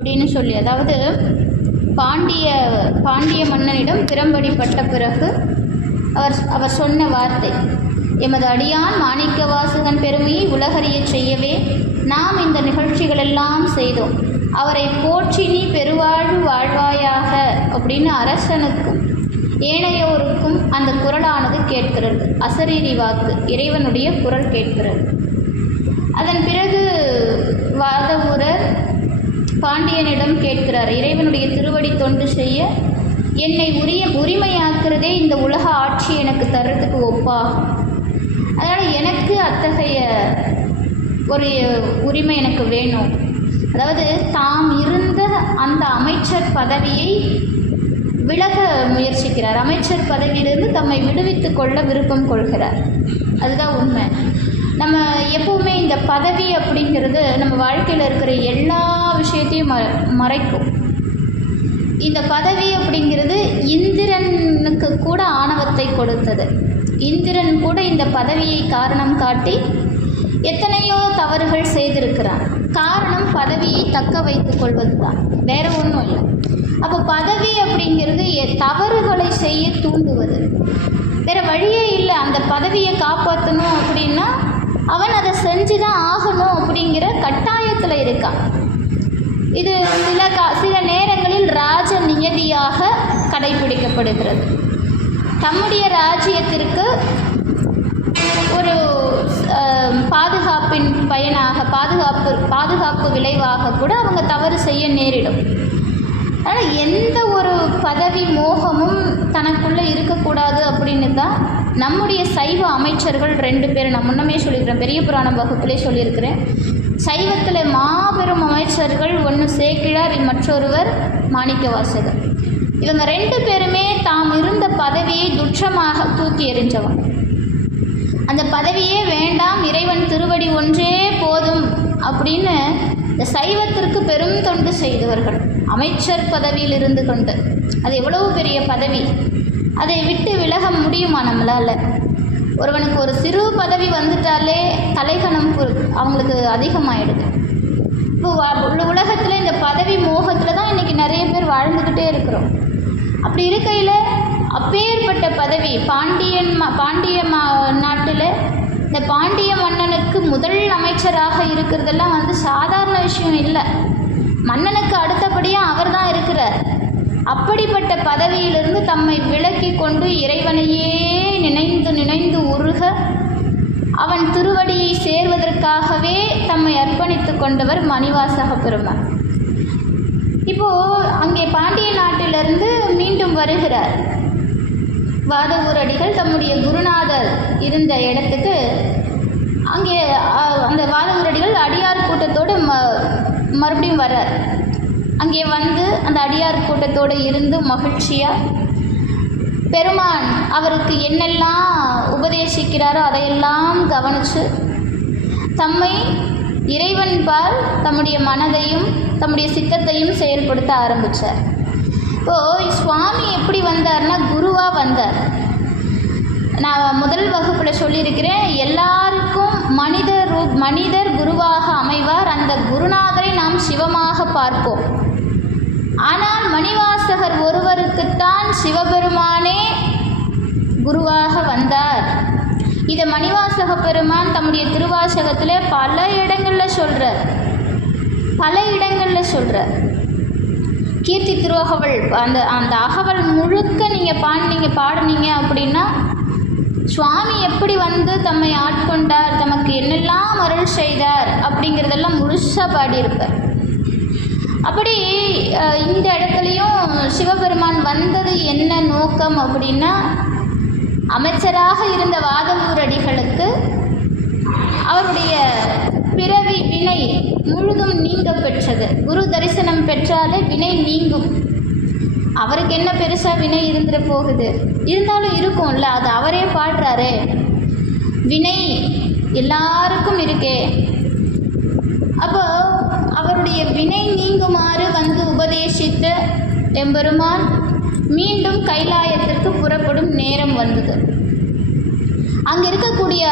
அப்படின்னு சொல்லி, அதாவது பாண்டிய மன்னனிடம் பிரம்படிப்பட்ட பிறகு அவர் சொன்ன வார்த்தை, எமது அடியான் மாணிக்கவாசகன் பெருமையை உலகறியச் செய்யவே நாம் இந்த நிகழ்ச்சிகளெல்லாம் செய்தோம். அவரை போற்றி நீ பெருவாழ்வு வாழ்வாயாக அப்படின்னு அரசனுக்கும் ஏனையோருக்கும் அந்த குரலானது கேட்கிறது. அசரீரி வாக்கு, இறைவனுடைய குரல் கேட்கிறது. அதன் பிறகு வாதவூரர் பாண்டியனிடம் கேட்கிறார், இறைவனுடைய திருவடி தொண்டு செய்ய என்னை உரிமையாக்குறதே இந்த உலக ஆட்சி எனக்கு தர்றதுக்கு ஒப்பாகும். அதனால் எனக்கு அத்தகைய ஒரு உரிமை எனக்கு வேணும். அதாவது தாம் இருந்த அந்த அமைச்சர் பதவியை விலக முயற்சிக்கிறார். அமைச்சர் பதவியிலிருந்து தம்மை விடுவித்து கொள்ள விருப்பம் கொள்கிறார். அதுதான் உண்மை. நம்ம எப்பவுமே இந்த பதவி அப்படிங்கிறது நம்ம வாழ்க்கையில் இருக்கிற எல்லா விஷயத்தையும் மறைக்கும். இந்த பதவி அப்படிங்கிறது இந்திரனுக்கு கூட ஆணவத்தை கொடுத்தது. இந்திரன் கூட இந்த பதவியை காரணம் காட்டி எத்தனையோ தவறுகள் செய்திருக்கிறான். காரணம் பதவியை தக்க வைத்துக் கொள்வது தான், வேற ஒன்றும் இல்லை. அப்போ பதவி அப்படிங்கிறது தவறுகளை செய்ய தூண்டுவது. வேற வழியே இல்லை. அந்த பதவியை காப்பாற்றணும் அப்படின்னா அவன் அதை செஞ்சு தான் ஆகணும் அப்படிங்கிற கட்டாயத்தில் இருக்கான். இது சில நேரங்களில் ராஜ நியதியாக கடைபிடிக்கப்படுகிறது. தம்முடைய ராஜ்யத்திற்கு ஒரு பாதுகாப்பின் பயனாக பாதுகாப்பு விளைவாக கூட அவங்க தவறு செய்ய நேரிடும். அதனால் எந்த ஒரு பதவி மோகமும் தனக்குள்ளே இருக்கக்கூடாது அப்படின்னு தான் நம்முடைய சைவ அமைச்சர்கள் 2 பேர், நான் முன்னமே சொல்லியிருக்கிறேன், பெரிய புராணம் வகுப்பிலே சொல்லியிருக்கிறேன். சைவத்தில் மாபெரும் அமைச்சர்கள், ஒன்று சேக்கிழார், மற்றொருவர் மாணிக்கவாசகர். இவங்க 2 பேருமே தாம் இருந்த பதவியை துச்சமாக தூக்கி எறிஞ்சவங்க. அந்த பதவியே வேண்டாம், இறைவன் திருவடி ஒன்றே போதும் அப்படின்னு இந்த சைவத்திற்கு பெரும் தொண்டு செய்தவர்கள். அமைச்சர் பதவியில் இருந்து கொண்டு, அது எவ்வளவு பெரிய பதவி, அதை விட்டு விலக முடியுமா நம்மளால்? ஒருவனுக்கு ஒரு சிறு பதவி வந்துட்டாலே தலைகணம் அவங்களுக்கு அதிகமாகிடுது. இப்போ உலகத்தில் இந்த பதவி மோகத்தில் தான் இன்றைக்கி நிறைய பேர் வாழ்ந்துக்கிட்டே இருக்கிறோம். அப்படி இருக்கையில் அப்பேற்பட்ட பதவி பாண்டிய நாட்டில் இந்த பாண்டிய மன்னனுக்கு முதல் அமைச்சராக இருக்கிறதெல்லாம் சாதாரண விஷயம் இல்லை. மன்னனுக்கு அடுத்தபடியாக அவர் தான் இருக்கிறார். அப்படிப்பட்ட பதவியிலிருந்து தம்மை விலக்கி கொண்டு இறைவனையே நினைந்து உருக அவன் திருவடியை சேர்வதற்காகவே தம்மை அர்ப்பணித்து கொண்டவர் மணிவாசக பெருமான். இப்போது அங்கே பாண்டிய நாட்டிலிருந்து மீண்டும் வருகிறார். வாதவூரடிகள் தம்முடைய குருநாதர் இருந்த இடத்துக்கு, அங்கே அந்த வாதவூரடிகள் அடியார் கூட்டத்தோடு மறுபடியும் வர்றார். அங்கே வந்து அந்த அடியார் கூட்டத்தோடு இருந்து மகிழ்ச்சியாக பெருமான் அவருக்கு என்னெல்லாம் உபதேசிக்கிறாரோ அதையெல்லாம் கவனித்து தம்மை இறைவன்பால் தம்முடைய மனதையும் தம்முடைய சித்தத்தையும் செயல்படுத்த ஆரம்பித்தார். இப்போது சுவாமி எப்படி வந்தார்னா குருவாக வந்தார். நான் முதல் வகுப்பில் சொல்லியிருக்கிறேன், எல்லாருக்கும் மனிதர் குருவாக அமைவார். அந்த குருநாதரை நாம் சிவமாக பார்ப்போம். ஆனால் மணிவாசகர் ஒருவருக்குத்தான் சிவபெருமானே குருவாக வந்தார். இதை மணிவாசக பெருமான் தம்முடைய திருவாசகத்தில் பல இடங்களில் சொல்கிறார். கீர்த்தி திருவகவல் அந்த அகவல் முழுக்க நீங்கள் பாடினீங்க அப்படின்னா சுவாமி எப்படி வந்து தம்மை ஆட்கொண்டார், தமக்கு என்னெல்லாம் அருள் செய்தார் அப்படிங்கிறதெல்லாம் முழுசாக பாடியிருப்பார். அப்படி இந்த இடத்துலையும் சிவபெருமான் வந்தது என்ன நோக்கம் அப்படின்னா, அமைச்சராக இருந்த வாதவூரடிகளுக்கு அவருடைய பிறவி வினை முழுதும் நீங்க பெற்றது. குரு தரிசனம் பெற்றாலே வினை நீங்கும். அவருக்கு என்ன பெருசாக வினை இருந்துட போகுது, இருந்தாலும் இருக்கும்ல, அது அவரே பாடுறாரே, வினை எல்லாருக்கும் இருக்கே. அப்போ அவருடைய வினை நீங்குமாறு வந்து உபதேசித்த எம்பெருமான் மீண்டும் கைலாயத்திற்கு புறப்படும் நேரம் வந்தது. அங்கே இருக்கக்கூடிய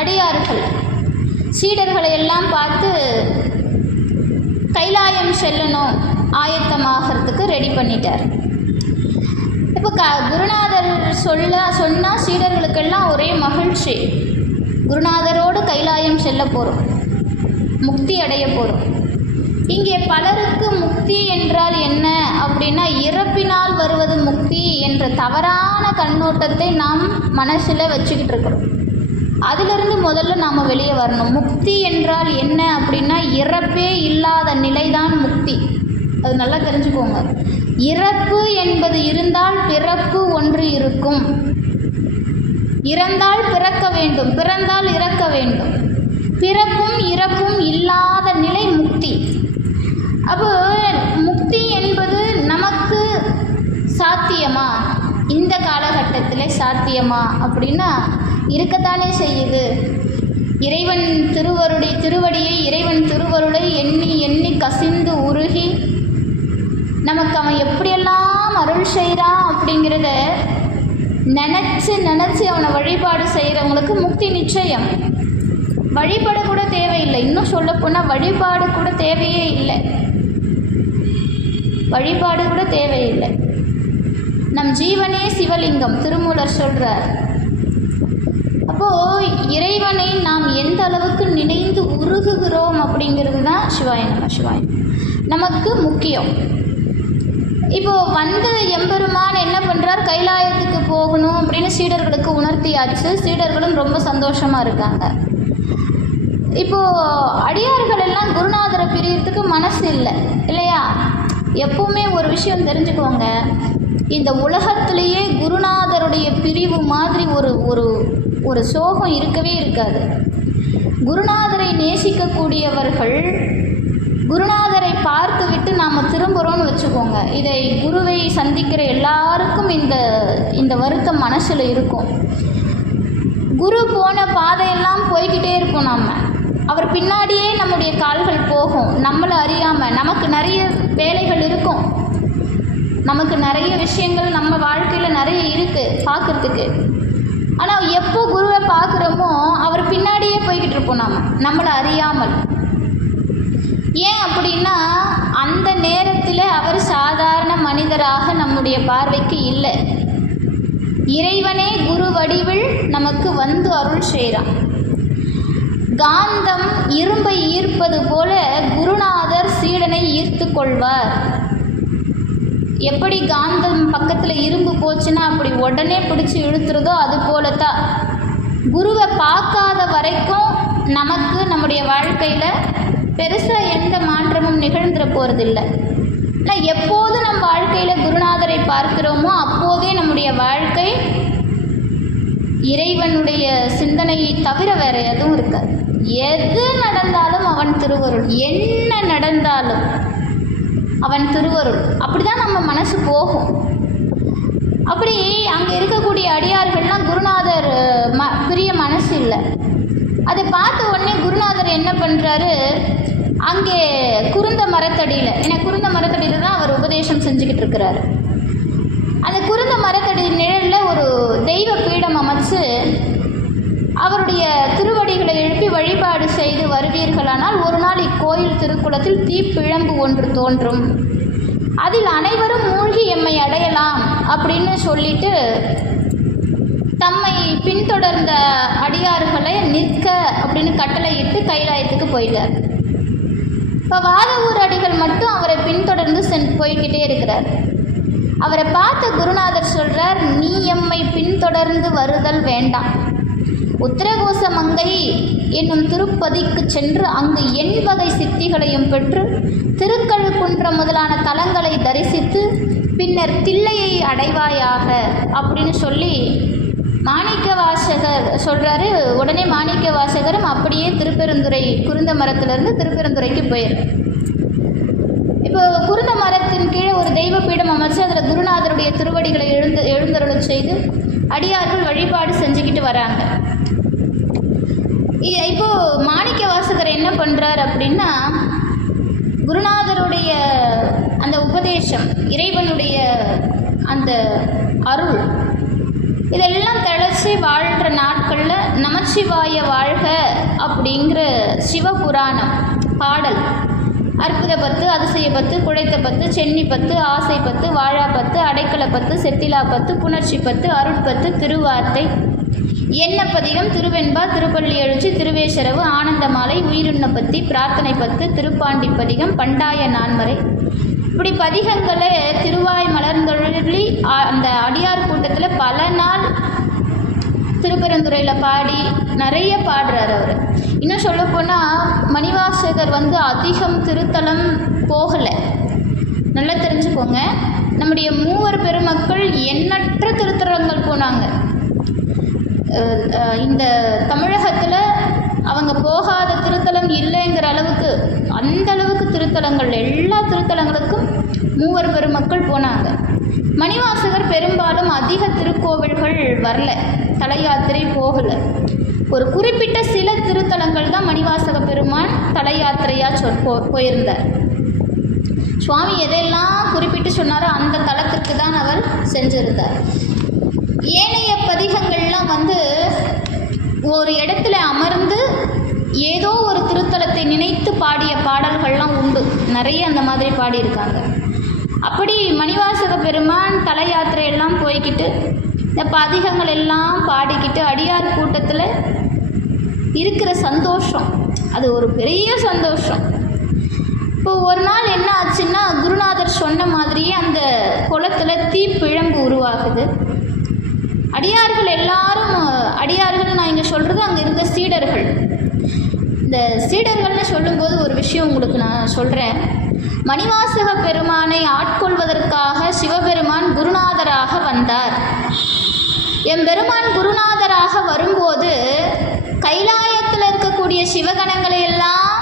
அடியார்கள் சீடர்களை எல்லாம் பார்த்து கைலாயம் செல்லணும், ஆயத்தமாகறதுக்கு ரெடி பண்ணிட்டார். இப்போ குருநாதர் சொன்னால் சீடர்களுக்கெல்லாம் ஒரே மகிழ்ச்சி. குருநாதரோடு கைலாயம் செல்ல போகிறோம், முக்தி அடைய போகிறோம். இங்கே பலருக்கு முக்தி என்றால் என்ன அப்படின்னா, இறப்பினால் வருவது முக்தி என்ற தவறான கண்ணோட்டத்தை நாம் மனசில் வச்சுக்கிட்டு இருக்கிறோம். அதிலிருந்து முதல்ல நாம் வெளியே வரணும். முக்தி என்றால் என்ன அப்படின்னா, இறப்பே இல்லாத நிலைதான் முக்தி. அது நல்லா தெரிஞ்சுக்கோங்க. இறப்பு என்பது இருந்தால் பிறப்பு ஒன்று இருக்கும். இறந்தால் பிறக்க வேண்டும், பிறந்தால் இறக்க வேண்டும். பிறப்பும் இறப்பும் இல்லாத நிலை முக்தி. அப்போ முக்தி என்பது நமக்கு சாத்தியமா, இந்த காலகட்டத்தில் சாத்தியமா அப்படின்னா இருக்கத்தானே செய்யுது. இறைவன் திருவடியை இறைவன் திருவருளை எண்ணி எண்ணி கசிந்து உருகி நமக்கு அவன் எப்படியெல்லாம் அருள் செய்கிறான் அப்படிங்கிறத நினச்சி அவனை வழிபாடு செய்கிறவங்களுக்கு முக்தி நிச்சயம். வழிபாடு கூட தேவையில்லை. இன்னும் சொல்லப்போனால் வழிபாடு கூட தேவையே இல்லை. வழிபாடு கூட தேவையில்லை. நம் ஜீவனே சிவலிங்கம் திருமூலர் சொல்கிறார். அப்போது இறைவனை நாம் எந்த அளவுக்கு நினைந்து உருகுகிறோம் அப்படிங்கிறது தான் சிவாய நம சிவாய நமக்கு முக்கியம். இப்போது வந்து எம்பெருமான் என்ன பண்ணுறார், கைலாயத்துக்கு போகணும் அப்படின்னு சீடர்களுக்கு உணர்த்தியாச்சு. சீடர்களும் ரொம்ப சந்தோஷமாக இருக்காங்க. இப்போது அடியார்கள் எல்லாம் குருநாதரை பிரியறதுக்கு மனசு இல்லை இல்லையா? எப்பவுமே ஒரு விஷயம் தெரிஞ்சுக்கோங்க, இந்த உலகத்திலேயே குருநாதருடைய பிரிவு மாதிரி ஒரு சோகம் இருக்கவே இருக்காது. குருநாதரை நேசிக்கக்கூடியவர்கள் குருநாதரை பார்த்து விட்டு நாம் திரும்புகிறோன்னு வச்சுக்கோங்க, இதை குருவை சந்திக்கிற எல்லாருக்கும் இந்த வருத்தம் மனசில் இருக்கும். குரு போன பாதையெல்லாம் போய்கிட்டே இருப்போம். அவர் பின்னாடியே நம்முடைய கால்கள் போகும். நம்மளை அறியாமல் நமக்கு நிறைய வேலைகள் இருக்கும், நமக்கு நிறைய விஷயங்கள் நம்ம வாழ்க்கையில் நிறைய இருக்குது பார்க்குறதுக்கு. ஆனால் எப்போ குருவை பார்க்குறோமோ அவர் பின்னாடியே போய்கிட்டு இருப்போம் நம்மளை அறியாமல். ஏன் அப்படின்னா அந்த நேரத்தில் அவர் சாதாரண மனிதராக நம்முடைய பார்வைக்கு இல்லை. இறைவனே குரு வடிவில் நமக்கு வந்து அருள் செய்கிறான். காந்தம் இரும்பை ஈர்ப்பது போல குருநாதர் சீடனை ஈர்த்து கொள்வார். எப்படி காந்தம் பக்கத்தில் இரும்பு போச்சுன்னா அப்படி உடனே பிடிச்சி இழுத்துறதோ அது போலத்தான் குருவை பார்க்காத வரைக்கும் நமக்கு நம்முடைய வாழ்க்கையில் பெருசாக எந்த மாற்றமும் நிகழ்ந்துட போகிறதில்லை. ஆனால் எப்போது நம் வாழ்க்கையில் குருநாதரை பார்க்கிறோமோ அப்போதே நம்முடைய வாழ்க்கை இறைவனுடைய சிந்தனையை தவிர வேறு எதுவும் இருக்காது. எது நடந்தாலும் அவன் திருவருள், என்ன நடந்தாலும் அவன் திருவருள், அப்படி தான் நம்ம மனசு போகும். அப்படி அங்கே இருக்கக்கூடிய அடியார்கள்லாம் குருநாதர் பிரிய மனசு இல்லை. அதை பார்த்த உடனே குருநாதர் என்ன பண்ணுறாரு, அங்கே குருந்த மரத்தடியில், ஏன்னா குருந்த மரத்தடியில் தான் அவர் உபதேசம் செஞ்சுக்கிட்டு இருக்கிறாரு. அந்த குருந்த மரத்தடி நிழலில் ஒரு தெய்வ பீடம் அமைச்சு அவருடைய திருவடிகளை எழுப்பி வழிபாடு செய்து வருவீர்களானால் ஒரு நாள் இக்கோயில் திருக்குளத்தில் தீப்பிழம்பு ஒன்று தோன்றும், அதில் அனைவரும் மூழ்கி எம்மை அடையலாம் அப்படின்னு சொல்லிட்டு தம்மை பின்தொடர்ந்த அடியார்களை நிற்க அப்படின்னு கட்டளையிட்டு கைலாயத்துக்கு போயிட்டார். இப்போ வாதவூர் அடிகள் மட்டும் அவரை பின்தொடர்ந்து போய்கிட்டே இருக்கிறார். அவரை பார்த்த குருநாதர் சொல்கிறார், நீ எம்மை பின்தொடர்ந்து வருதல் வேண்டாம். உத்தரகோச மங்கை என்னும் திருப்பதிக்கு சென்று அங்கு 80 சித்திகளையும் பெற்று திருக்கழுக்குன்றம் முதலான தலங்களை தரிசித்து பின்னர் தில்லையை அடைவாயாக அப்படின்னு சொல்லி மாணிக்க வாசகர் சொல்கிறாரு. உடனே மாணிக்க வாசகரும் அப்படியே திருப்பெருந்துறை குருந்த மரத்திலிருந்து திருப்பெருந்துறைக்கு போயிடும். இப்போ குருந்த மரத்தின் கீழே ஒரு தெய்வ பீடம் அமைச்சு அதில் குருநாதருடைய திருவடிகளை எழுந்தருளச் செய்து அடியார்கள் வழிபாடு செஞ்சுக்கிட்டு வராங்க. இப்போது மாணிக்க வாசகர் என்ன பண்ணுறார் அப்படின்னா, குருநாதருடைய அந்த உபதேசம், இறைவனுடைய அந்த அருள், இதெல்லாம் தெளிச்சு வாழ்கிற நாட்களில் நமச்சிவாய வாழ்க அப்படிங்கிற சிவபுராணம் பாடல் அற்புத பத்து, அதிசய பத்து, குழைத்த பத்து, சென்னி பத்து, ஆசை பத்து, வாழா பத்து, அடைக்கல பத்து, செத்திலா பத்து, புணர்ச்சி பத்து, அருட்பத்து, திருவார்த்தை, எண்ணப்பதிகம், திருவெண்பா, திருப்பள்ளி எழுச்சி, திருவேசரவு, ஆனந்தமாலை, உயிருண்ண பத்தி, பிரார்த்தனை பத்து, திருப்பாண்டி பதிகம், பண்டாய நான்மறை. இப்படி பதிகங்களை திருவாய் மலர்ந்தொழி அந்த அடியார் கூட்டத்தில் பல நாள் திருப்பெருந்துறையில் பாடி நிறைய பாடுறார் அவர். இன்னும் சொல்லப்போனால் மணிவாசகர் அதிகம் திருத்தலம் போகலை. நல்லா தெரிஞ்சுக்கோங்க, நம்முடைய மூவர் பெருமக்கள் எண்ணற்ற திருத்தலங்கள் போனாங்க. இந்த தமிழகத்தில் அவங்க போகாத திருத்தலம் இல்லைங்கிற அளவுக்கு, அந்த அளவுக்கு திருத்தலங்கள், எல்லா திருத்தலங்களுக்கும் மூவர் பெருமக்கள் போனாங்க. மணிவாசகர் பெரும்பாலும் அதிக திருக்கோவில்கள் வரல, தல யாத்திரை போகலை. ஒரு குறிப்பிட்ட சில திருத்தலங்கள் தான் மணிவாசக பெருமான் தல யாத்திரையாக போயிருந்தார். சுவாமி எதையெல்லாம் குறிப்பிட்டு சொன்னாரோ அந்த தலத்திற்கு தான் அவர் சென்றிருந்தார். ஏனைய பதிகங்கள்லாம் ஒரு இடத்துல அமர்ந்து ஏதோ ஒரு திருத்தலத்தை நினைத்து பாடிய பாடல்கள்லாம் உண்டு, நிறைய அந்த மாதிரி பாடியிருக்காங்க. அப்படி மணிவாசக பெருமான் தல யாத்திரையெல்லாம் போய்கிட்டு இந்த பதிகங்கள் எல்லாம் பாடிக்கிட்டு அடியார் கூட்டத்தில் இருக்கிற சந்தோஷம், அது ஒரு பெரிய சந்தோஷம். இப்போ ஒரு நாள் என்ன ஆச்சுன்னா, குருநாதர் சொன்ன மாதிரியே அந்த குளத்தில் தீப்பிழம்பு உருவாகுது. அடியார்கள் எல்லாரும், அடியார்கள் நான் இங்கே சொல்கிறது அங்கே இருந்த சீடர்கள். இந்த சீடர்கள்னு சொல்லும்போது ஒரு விஷயம் உங்களுக்கு நான் சொல்கிறேன். மணிவாசக பெருமானை ஆட்கொள்வதற்காக சிவபெருமான் குருநாதராக வந்தார். எம்பெருமான் குருநாதராக வரும்போது கைலாயத்தில் இருக்கக்கூடிய சிவகணங்களை எல்லாம்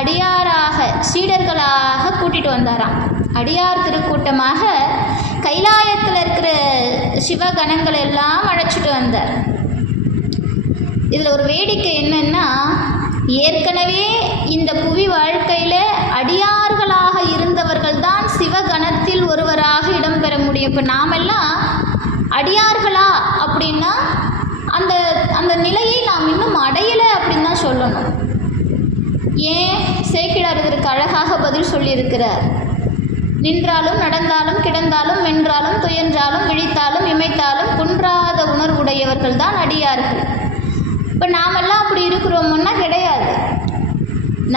அடியாராக, சீடர்களாக கூட்டிகிட்டு வந்தாராம். அடியார் திருக்கூட்டமாக கைலாயத்தில் இருக்கிற சிவகணங்கள் எல்லாம் அழைச்சிட்டு வந்தார். இதில் ஒரு வேடிக்கை என்னன்னா, ஏற்கனவே இந்த புவி வாழ்க்கையில் அடியார்களாக இருந்தவர்கள் தான் சிவகணத்தில் ஒருவராக இடம்பெற முடியும். இப்போ நாமெல்லாம் அடியார்களா அப்படின்னா அந்த அந்த நிலையை நாம் இன்னும் அடையலை அப்படின்னு தான் சொல்லணும். ஏன் சேக்கிழார் இதற்கு அழகாக பதில் சொல்லியிருக்கிறார். நின்றாலும் நடந்தாலும் கிடந்தாலும் வென்றாலும் துயன்றாலும் விழித்தாலும் இமைத்தாலும் குன்றாத உணர்வுடையவர்கள் தான் அடியார்கள். இப்போ நாமெல்லாம் அப்படி இருக்கிறோம்னா கிடையாது.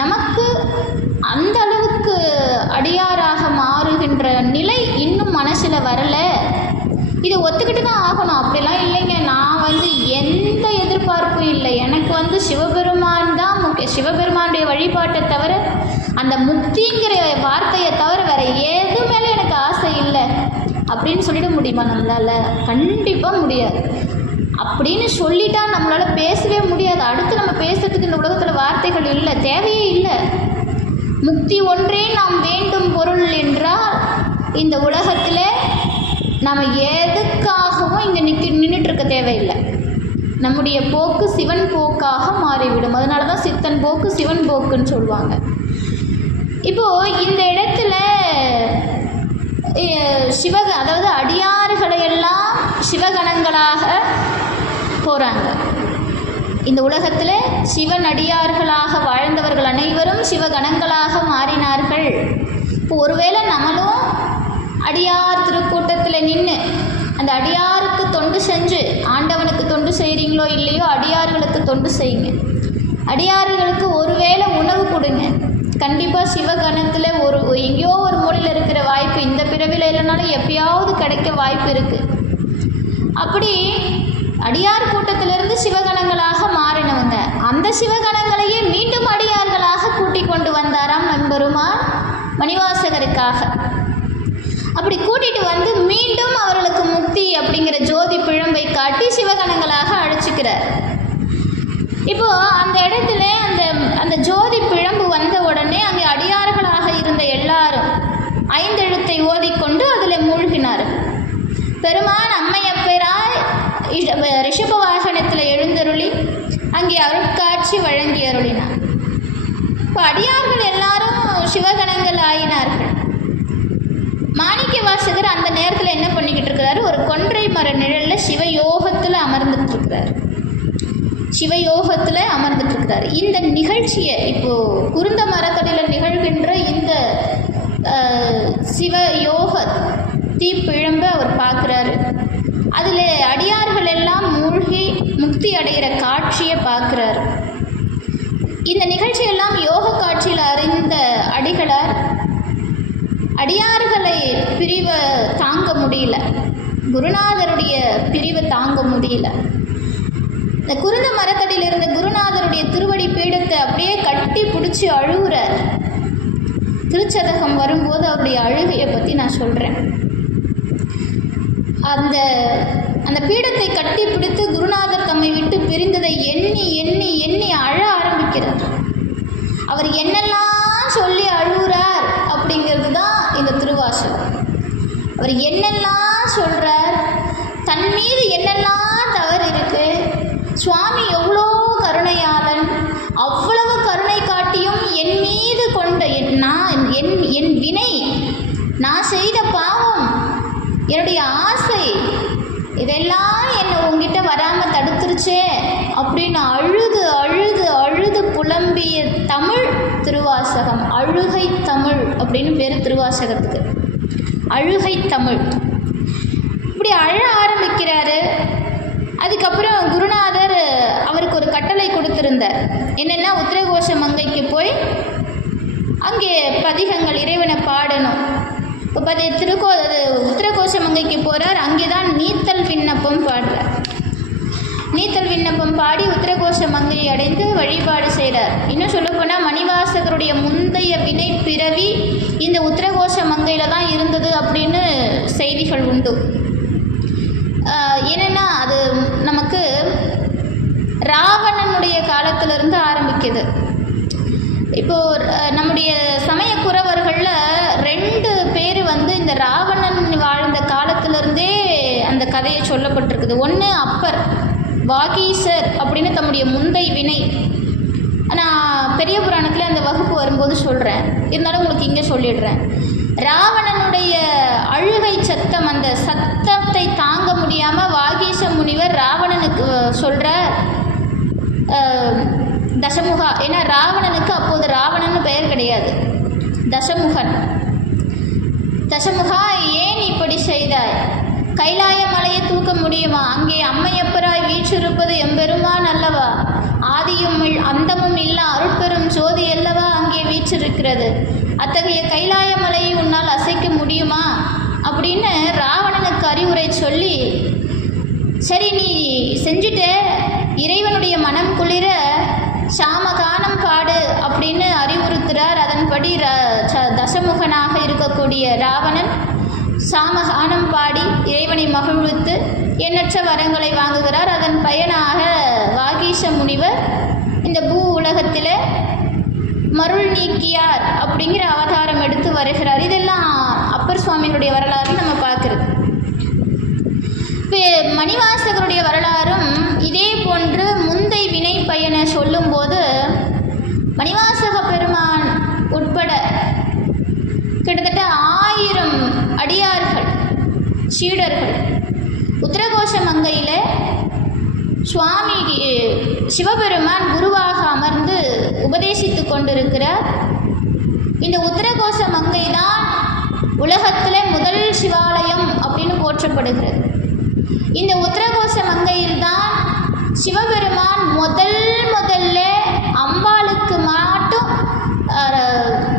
நமக்கு அந்த அளவுக்கு அடியாராக மாறுகின்ற நிலை இன்னும் மனசில் வரலை. இதை ஒத்துக்கிட்டு தான் ஆகணும். அப்படிலாம் இல்லைங்க, நான் எந்த எதிர்பார்ப்பும் இல்லை, எனக்கு சிவபெருமான் தான் முக்கியம், சிவபெருமானுடைய வழிபாட்டை தவிர, அந்த முக்திங்கிற வார்த்தையை தவிர வேற எது மேலே எனக்கு ஆசை இல்லை அப்படின்னு சொல்லிட முடியுமா நம்மளால்? கண்டிப்பாக முடியாது. அப்படின்னு சொல்லிட்டா நம்மளால் பேசவே முடியாது. அடுத்து நம்ம பேசுறதுக்கு இந்த உலகத்தில் வார்த்தைகள் இல்லை, தேவையே இல்லை. முக்தி ஒன்றே நாம் வேண்டும் பொருள் என்றால் இந்த உலகத்தில் நாம் எதுக்காகவும் இங்கே நின்றுட்டு இருக்க தேவையில்லை. நம்முடைய போக்கு சிவன் போக்காக மாறிவிடும். அதனால தான் சித்தன் போக்கு சிவன் போக்குன்னு சொல்லுவாங்க. இப்போது இந்த இடத்துல அதாவது அடியார்களை எல்லாம் சிவகணங்களாக போகிறாங்க. இந்த உலகத்தில் சிவன் அடியார்களாக வாழ்ந்தவர்கள் அனைவரும் சிவகணங்களாக மாறினார்கள். இப்போ ஒருவேளை நம்மளும் அடியார் திருக்கூட்டத்தில் நின்று அந்த அடியாருக்கு தொண்டு செஞ்சு, ஆண்டவனுக்கு தொண்டு செய்கிறீங்களோ இல்லையோ அடியார்களுக்கு தொண்டு செய்யுங்க. அடியார்களுக்கு ஒருவேளை உணவு கொடுங்க. கண்டிப்பாக சிவகணத்தில் எங்கேயோ ஒரு மூலையில் இருக்கிற வாய்ப்பு இந்த பிறவியில் இல்லைனாலும் எப்பயாவது கிடைக்க வாய்ப்பு இருக்குது. அப்படி அடியார் கூட்டத்திலிருந்து சிவகணங்களாக மாறினவங்க அந்த சிவகணங்களையே மீண்டும் அடியார்களாக கூட்டிக் கொண்டு வந்தாராம் நம்பெருமான் மணிவாசகருக்காக. அப்படி கூட்டிகிட்டு மீண்டும் அவர்களுக்கு முக்தி அப்படிங்கிற ஜோதி பிழம்பை காட்டி சிவகணங்களாக அழைச்சிக்கிறார். இப்போது அந்த இடத்துல அந்த ஜோதி பிழம்பு வந்த உடனே அங்கே அடியார்களாக இருந்த எல்லாரும் ஐந்தெழுத்தை ஓதிக்கொண்டு அதில் மூழ்கினார்கள். பெருமான் அம்மையப்பெராய் ரிஷப வாகனத்தில் எழுந்தருளி அங்கே அருட்காட்சி வழங்கி அருளினார். இப்போ அடியார்கள் எல்லாரும் சிவகணங்கள் ஆயினார்கள். மாணிக்க வாசகர் அந்த நேரத்தில் என்ன பண்ணிக்கிட்டு இருக்கிறாரு? ஒரு கொன்றை மர நிழலில் சிவயோகத்தில் அமர்ந்துட்டு இருக்கிறார். சிவயோகத்தில் அமர்ந்துட்டுருக்கிறார். இந்த நிகழ்ச்சியை இப்போது குருந்த மரத்தடியில் நிகழ்கின்ற இந்த சிவயோக தீப்பிழம்ப அவர் பார்க்குறாரு. அதில் அடியார்கள் எல்லாம் மூழ்கி முக்தி அடைகிற காட்சியை பார்க்குறாரு. இந்த நிகழ்ச்சியெல்லாம் யோக காட்சியில் அறிந்த அடிகளார் அடியார்களை பிரிவை தாங்க முடியல, குருநாதருடைய பிரிவை தாங்க முடியல. இந்த குருந்த மரத்தடியில் இருந்த குருநாதருடைய திருவடி பீடத்தை அப்படியே கட்டி பிடிச்சி அழுகுறார். திருச்சதகம் வரும்போது அவருடைய அழுகையை பற்றி நான் சொல்கிறேன். அந்த பீடத்தை கட்டி பிடித்து குருநாதர் தம்மை விட்டு பிரிந்ததை எண்ணி எண்ணி எண்ணி அழ ஆரம்பிக்கிறார். அவர் என்னெல்லாம் சொல்லி அழுகிறார் அப்படிங்கிறது தான் இந்த திருவாசகம். அவர் என்னெல்லாம் சொல்கிறார், தன் மீது என்னெல்லாம் தவறு இருக்கு, சுவாமி எவ்வளோ கருணையாளன், அவ்வளவு கருணை காட்டியும் என் மீது கொண்ட என் வினை, நான் செய்த பாவம், என்னுடைய ஆசை, இதெல்லாம் என்னை உங்ககிட்ட வராமல் தடுத்துருச்சே அப்படின்னு அழுது அழுது அழுது புலம்பிய தமிழ் திருவாசகம். அழுகை தமிழ் அப்படின்னு பேர் திருவாசகத்துக்கு, அழுகை தமிழ். இப்படி அழ ஆரம்பிக்கிறாரு. அதுக்கப்புறம் குருநாதர் அவருக்கு ஒரு கட்டளை கொடுத்துருந்தார். என்னென்னா, உத்திரகோஷ மங்கைக்கு போய் அங்கே பதிகங்கள் இறைவனை பாடணும். இப்போ உத்திரகோஷ மங்கைக்கு போகிறார். அங்கே தான் நீத்தல் விண்ணப்பம் பாடுறார். நீத்தல் விண்ணப்பம் பாடி உத்திரகோஷ மங்கையை அடைந்து வழிபாடு செய்கிறார். இன்னும் சொல்லப்போனால் மணிவாசகருடைய முந்தைய வினை பிறவி இந்த உத்திரகோஷ மங்கையில் தான் இருந்தது அப்படின்னு செய்திகள் உண்டு. என்னென்னா, அது நமக்கு ராவணனுடைய காலத்திலிருந்து ஆரம்பிக்குது. இப்போது நம்முடைய சமய குறவர்களில் 2 பேர் இந்த ராவணன் வாழ்ந்த காலத்திலிருந்தே அந்த கதையை சொல்லப்பட்டிருக்குது. ஒன்று அப்பர் வாகீசர் அப்படின்னு தம்முடைய முந்தை வினை. நான் பெரிய புராணத்தில் அந்த வகுப்பு வரும்போது சொல்கிறேன், இருந்தாலும் உங்களுக்கு இங்கே சொல்லிடுறேன். ராவணனுடைய அழுகை சத்தம், அந்த சத்தத்தை தாங்க முடியாமல் வாகீச முனிவர் ராவணனுக்கு சொல்கிற தசமுகா, ஏன்னா ராவணனுக்கு அப்போது ராவணன்னு பெயர் கிடையாது, தசமுகன். தசமுகா, ஏன் இப்படி செய்தாய்? கைலாய மலையை தூக்க முடியுமா? அங்கே அம்மையப்பராய் வீற்றிருப்பது எம்பெருமான் அல்லவா? ஆதியும் அந்தமும் இல்லா அருட்பெரும் ஜோதி அல்லவா அங்கே வீற்றிருக்கிறது. அத்தகைய கைலாய மலையை உன்னால் அசைக்க முடியுமா அப்படின்னு ராவணனுக்கு அறிவுரை சொல்லி, சரி நீ செஞ்சுட்ட, இறைவனுடைய மனம் குளிர சாமகானம் பாடு அப்படின்னு அறிவுறுத்துகிறார். அதன்படி தசமுகனாக இருக்கக்கூடிய ராவணன் சாமகானம் பாடி இறைவனை மகிழ்வித்து எண்ணற்ற வரங்களை வாங்குகிறார். அதன் பயனாக வாகீச முனிவர் இந்த பூ உலகத்தில் மருள் நீக்கியார் அப்படிங்கிற அவதாரம் எடுத்து வருகிறார். இதெல்லாம் அப்பர் சுவாமிகளுடைய வரலாறு நம்ம பார்க்குறது. இப்போ மணிவாசகருடைய வரலாறும் இதே போன்று முந்தை வினை பயனை சொல்லும்போது மணிவாசக பெருமான் உட்பட கிட்டத்தட்ட 1000 அடியார்கள் சீடர்கள் உத்திரகோஷ மங்கையில் சுவாமி சிவபெருமான் குருவாக அமர்ந்து உபதேசித்து கொண்டிருக்கிறார். இந்த உத்திரகோஷ மங்கை தான் உலகத்தில் முதல் சிவாலயம் அப்படின்னு போற்றப்படுகிறது. இந்த உத்திரகோஷ மங்கையில்தான் சிவபெருமான் முதல்ல அம்பாளுக்கு மட்டும்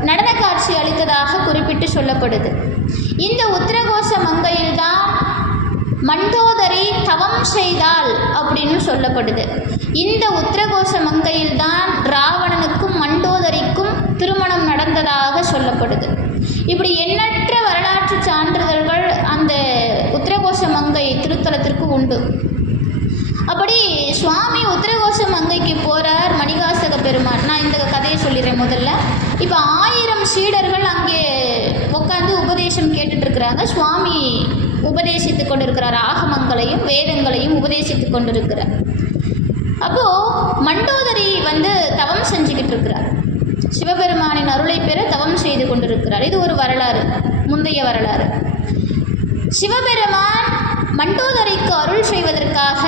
நடன காட்சி அளித்ததாக குறிப்பிட்டு சொல்லப்படுது. இந்த உத்திரகோஷ மங்கையில்தான் மண்டோதரி தவம் செய்தாள் அப்படின்னு சொல்லப்படுது. இந்த உத்திரகோஷ மங்கையில்தான் ராவணனுக்கும் மண்டோதரிக்கும் திருமணம் நடந்ததாக சொல்லப்படுது. இப்படி எண்ணற்ற வரலாற்று சான்றிதழ்கள் அந்த உத்திரகோஷ மங்கை திருத்தலத்திற்கு உண்டு. அப்படி சுவாமி உத்திரகோஷ மங்கைக்கு போகிறார் மணிவாசக பெருமான். நான் இந்த கதையை சொல்லிடுறேன் முதல்ல. இப்போ 1000 சீடர்கள் அங்கே உட்காந்து உபதேசம் கேட்டுட்ருக்குறாங்க. சுவாமி உபதேசித்து கொண்டிருக்கிறார், ஆகமங்களையும் வேதங்களையும் உபதேசித்து கொண்டிருக்கிறார். அப்போது மண்டோதரி தவம் செஞ்சுக்கிட்டு இருக்கிறார். சிவபெருமானின் அருளை பெற தவம் செய்து கொண்டிருக்கிறார். இது ஒரு வரலாறு, முந்தைய வரலாறு. சிவபெருமான் மண்டோதரிக்கு அருள் செய்வதற்காக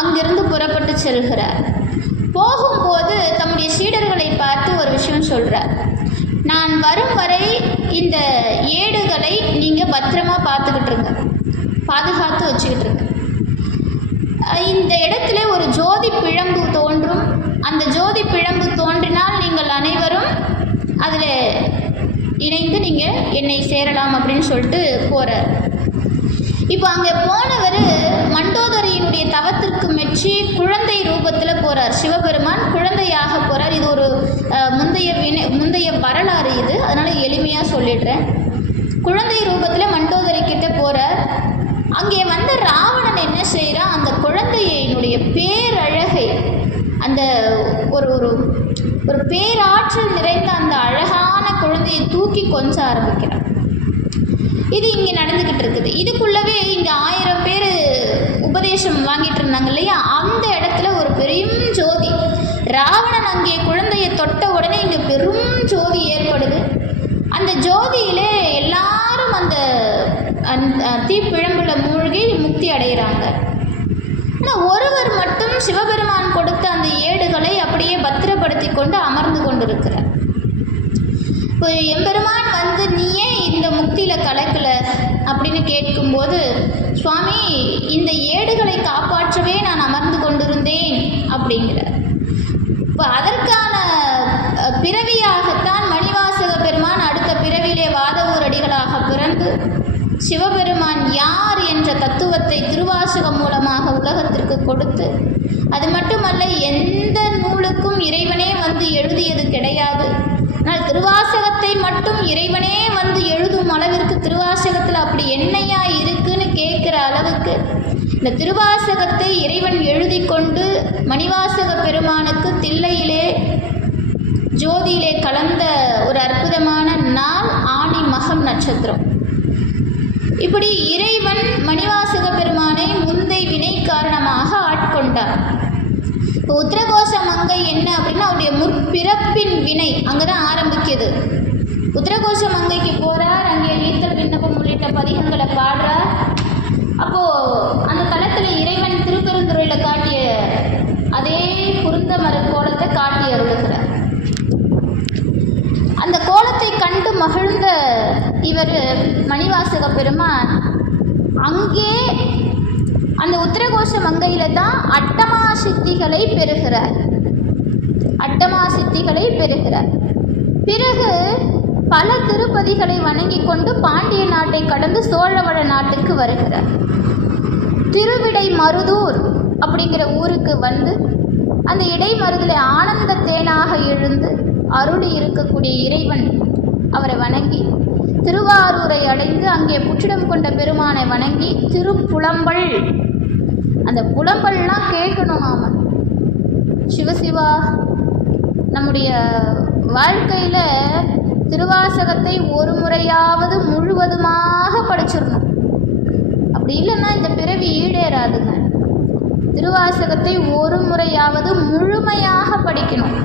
அங்கிருந்து புறப்பட்டு செல்கிறார். போகும்போது தம்முடைய சீடர்களை பார்த்து ஒரு விஷயம் சொல்கிறார். நான் வரும் வரை இந்த ஏடுகளை நீங்கள் பத்திரமா பார்த்துக்கிட்டுருங்க, பாதுகாத்து வச்சுக்கிட்டுருங்க. இந்த இடத்துல ஒரு ஜோதி பிழம்பு தோன்றும். அந்த ஜோதி பிழம்பு தோன்றினால் நீங்கள் அனைவரும் அதில் இணைந்து நீங்கள் என்னை சேரலாம் அப்படின்னு சொல்லிட்டு போகிறார். இப்போ அங்கே போனவர் மண்டோதரியினுடைய தவத்திற்கு மெச்சி குழந்தை ரூபத்தில் போகிறார். சிவபெருமான் குழந்தையாக போகிறார். இது ஒரு முந்தைய வரலாறு இது, அதனால் எளிமையாக சொல்லிடுறேன். குழந்தை ரூபத்தில் மண்டோதரி கிட்ட போகிறார். அங்கே வந்த ராவணன் என்ன செய்கிறான், அந்த குழந்தையினுடைய பேரழகை, அந்த ஒரு ஒரு பேராற்றல் நிறைந்த அந்த அழகான குழந்தையை தூக்கி கொஞ்ச ஆரம்பிக்கிறான். இது இங்கே நடந்துக்கிட்டு இருக்குது. இதுக்குள்ளவே இங்கே 1000 பேர் உபதேசம் வாங்கிட்டு இருந்தாங்க இல்லையா, அந்த இடத்துல ஒரு பெரும் ஜோதி. ராவணன் அங்கே குழந்தையை தொட்ட உடனே இங்கே பெரும் ஜோதி ஏற்படுது. அந்த ஜோதியிலே எல்லாரும் அந்த தீப்பிழம்புல மூழ்கி முக்தி அடைகிறாங்க. ஆனால் ஒருவர் மட்டும் சிவபெருமான் கொடுத்த அந்த ஏடுகளை அப்படியே பத்திரப்படுத்தி கொண்டு அமர்ந்து கொண்டிருக்கிறார். இப்போ எம்பெருமான் வந்து நீ ஏன் இந்த முக்தியில் கலக்கலை அப்படின்னு கேட்கும்போது, சுவாமி இந்த ஏடுகளை காப்பாற்றவே நான் அமர்ந்து கொண்டிருந்தேன் அப்படிங்கிறார். இப்போ அதற்கான பிறவியாகத்தான் மணிவாசக பெருமான் அடுத்த பிறவிலே வாதவூரடிகளாக பிறந்து சிவபெருமான் யார் என்ற தத்துவத்தை திருவாசகம் மூலமாக உலகத்திற்கு கொடுத்து, அது மட்டுமல்ல எந்த நூலுக்கும் இறைவனே வந்து எழுதியது கிடையாது. ஆனால் திருவாசகத்தை மட்டும் இறைவனே வந்து எழுதும் அளவிற்கு திருவாசகத்தில் அப்படி என்னையா இருக்குன்னு கேட்குற அளவுக்கு இந்த திருவாசகத்தை இறைவன் எழுதி கொண்டு மணிவாசக பெருமானுக்கு தில்லையிலே ஜோதியிலே கலந்த ஒரு அற்புதமான நாள் ஆனி மகம் நட்சத்திரம். இப்படி இறைவன் மணிவாசக பெருமானை முந்தை வினை காரணமாக ஆட்கொண்டார். இப்போ உத்திரகோச மங்கை என்ன அப்படின்னா அவருடைய முற்பிறப்பின் வினை அங்கே தான் ஆரம்பிக்குது. உத்திரகோச மங்கைக்கு போகிறார், அங்கே நீத்தல் விண்ணப்பம் உள்ளிட்ட பதிகங்களை பாடுறார். அப்போது அந்த தளத்தில் இறைவன் திருப்பெருந்துறையில் காட்டிய அதே குருந்த மர கோலத்தை காட்டி அருளுகிறார். அந்த கோலத்தை கண்டு மகிழ்ந்த இவர் மணிவாசக பெருமான் அங்கே அந்த உத்திரகோச மங்கையில் தான் அட்டமா சித்திகளை பெறுகிறார். பிறகு பல திருப்பதிகளை வணங்கி கொண்டு பாண்டிய நாட்டை கடந்து சோழவள நாட்டுக்கு வருகிறார். திருவிடை மருதூர் அப்படிங்கிற ஊருக்கு வந்து அந்த இடைமருதில் ஆனந்த தேனாக எழுந்து அருளி இருக்கக்கூடிய இறைவன் அவரை வணங்கி திருவாரூரை அடைந்து அங்கே புற்றிடம் கொண்ட பெருமானை வணங்கி திருப்புலம்பல், அந்த புலம்பல்லாம் கேட்கணும். நாம சிவசிவா நம்முடைய வாழ்க்கையில் திருவாசகத்தை ஒரு முறையாவது முழுவதுமாக படிச்சிடணும். அப்படி இல்லைன்னா இந்த பிறவி ஈடேறாதுங்க. திருவாசகத்தை ஒரு முறையாவது முழுமையாக படிக்கணும்.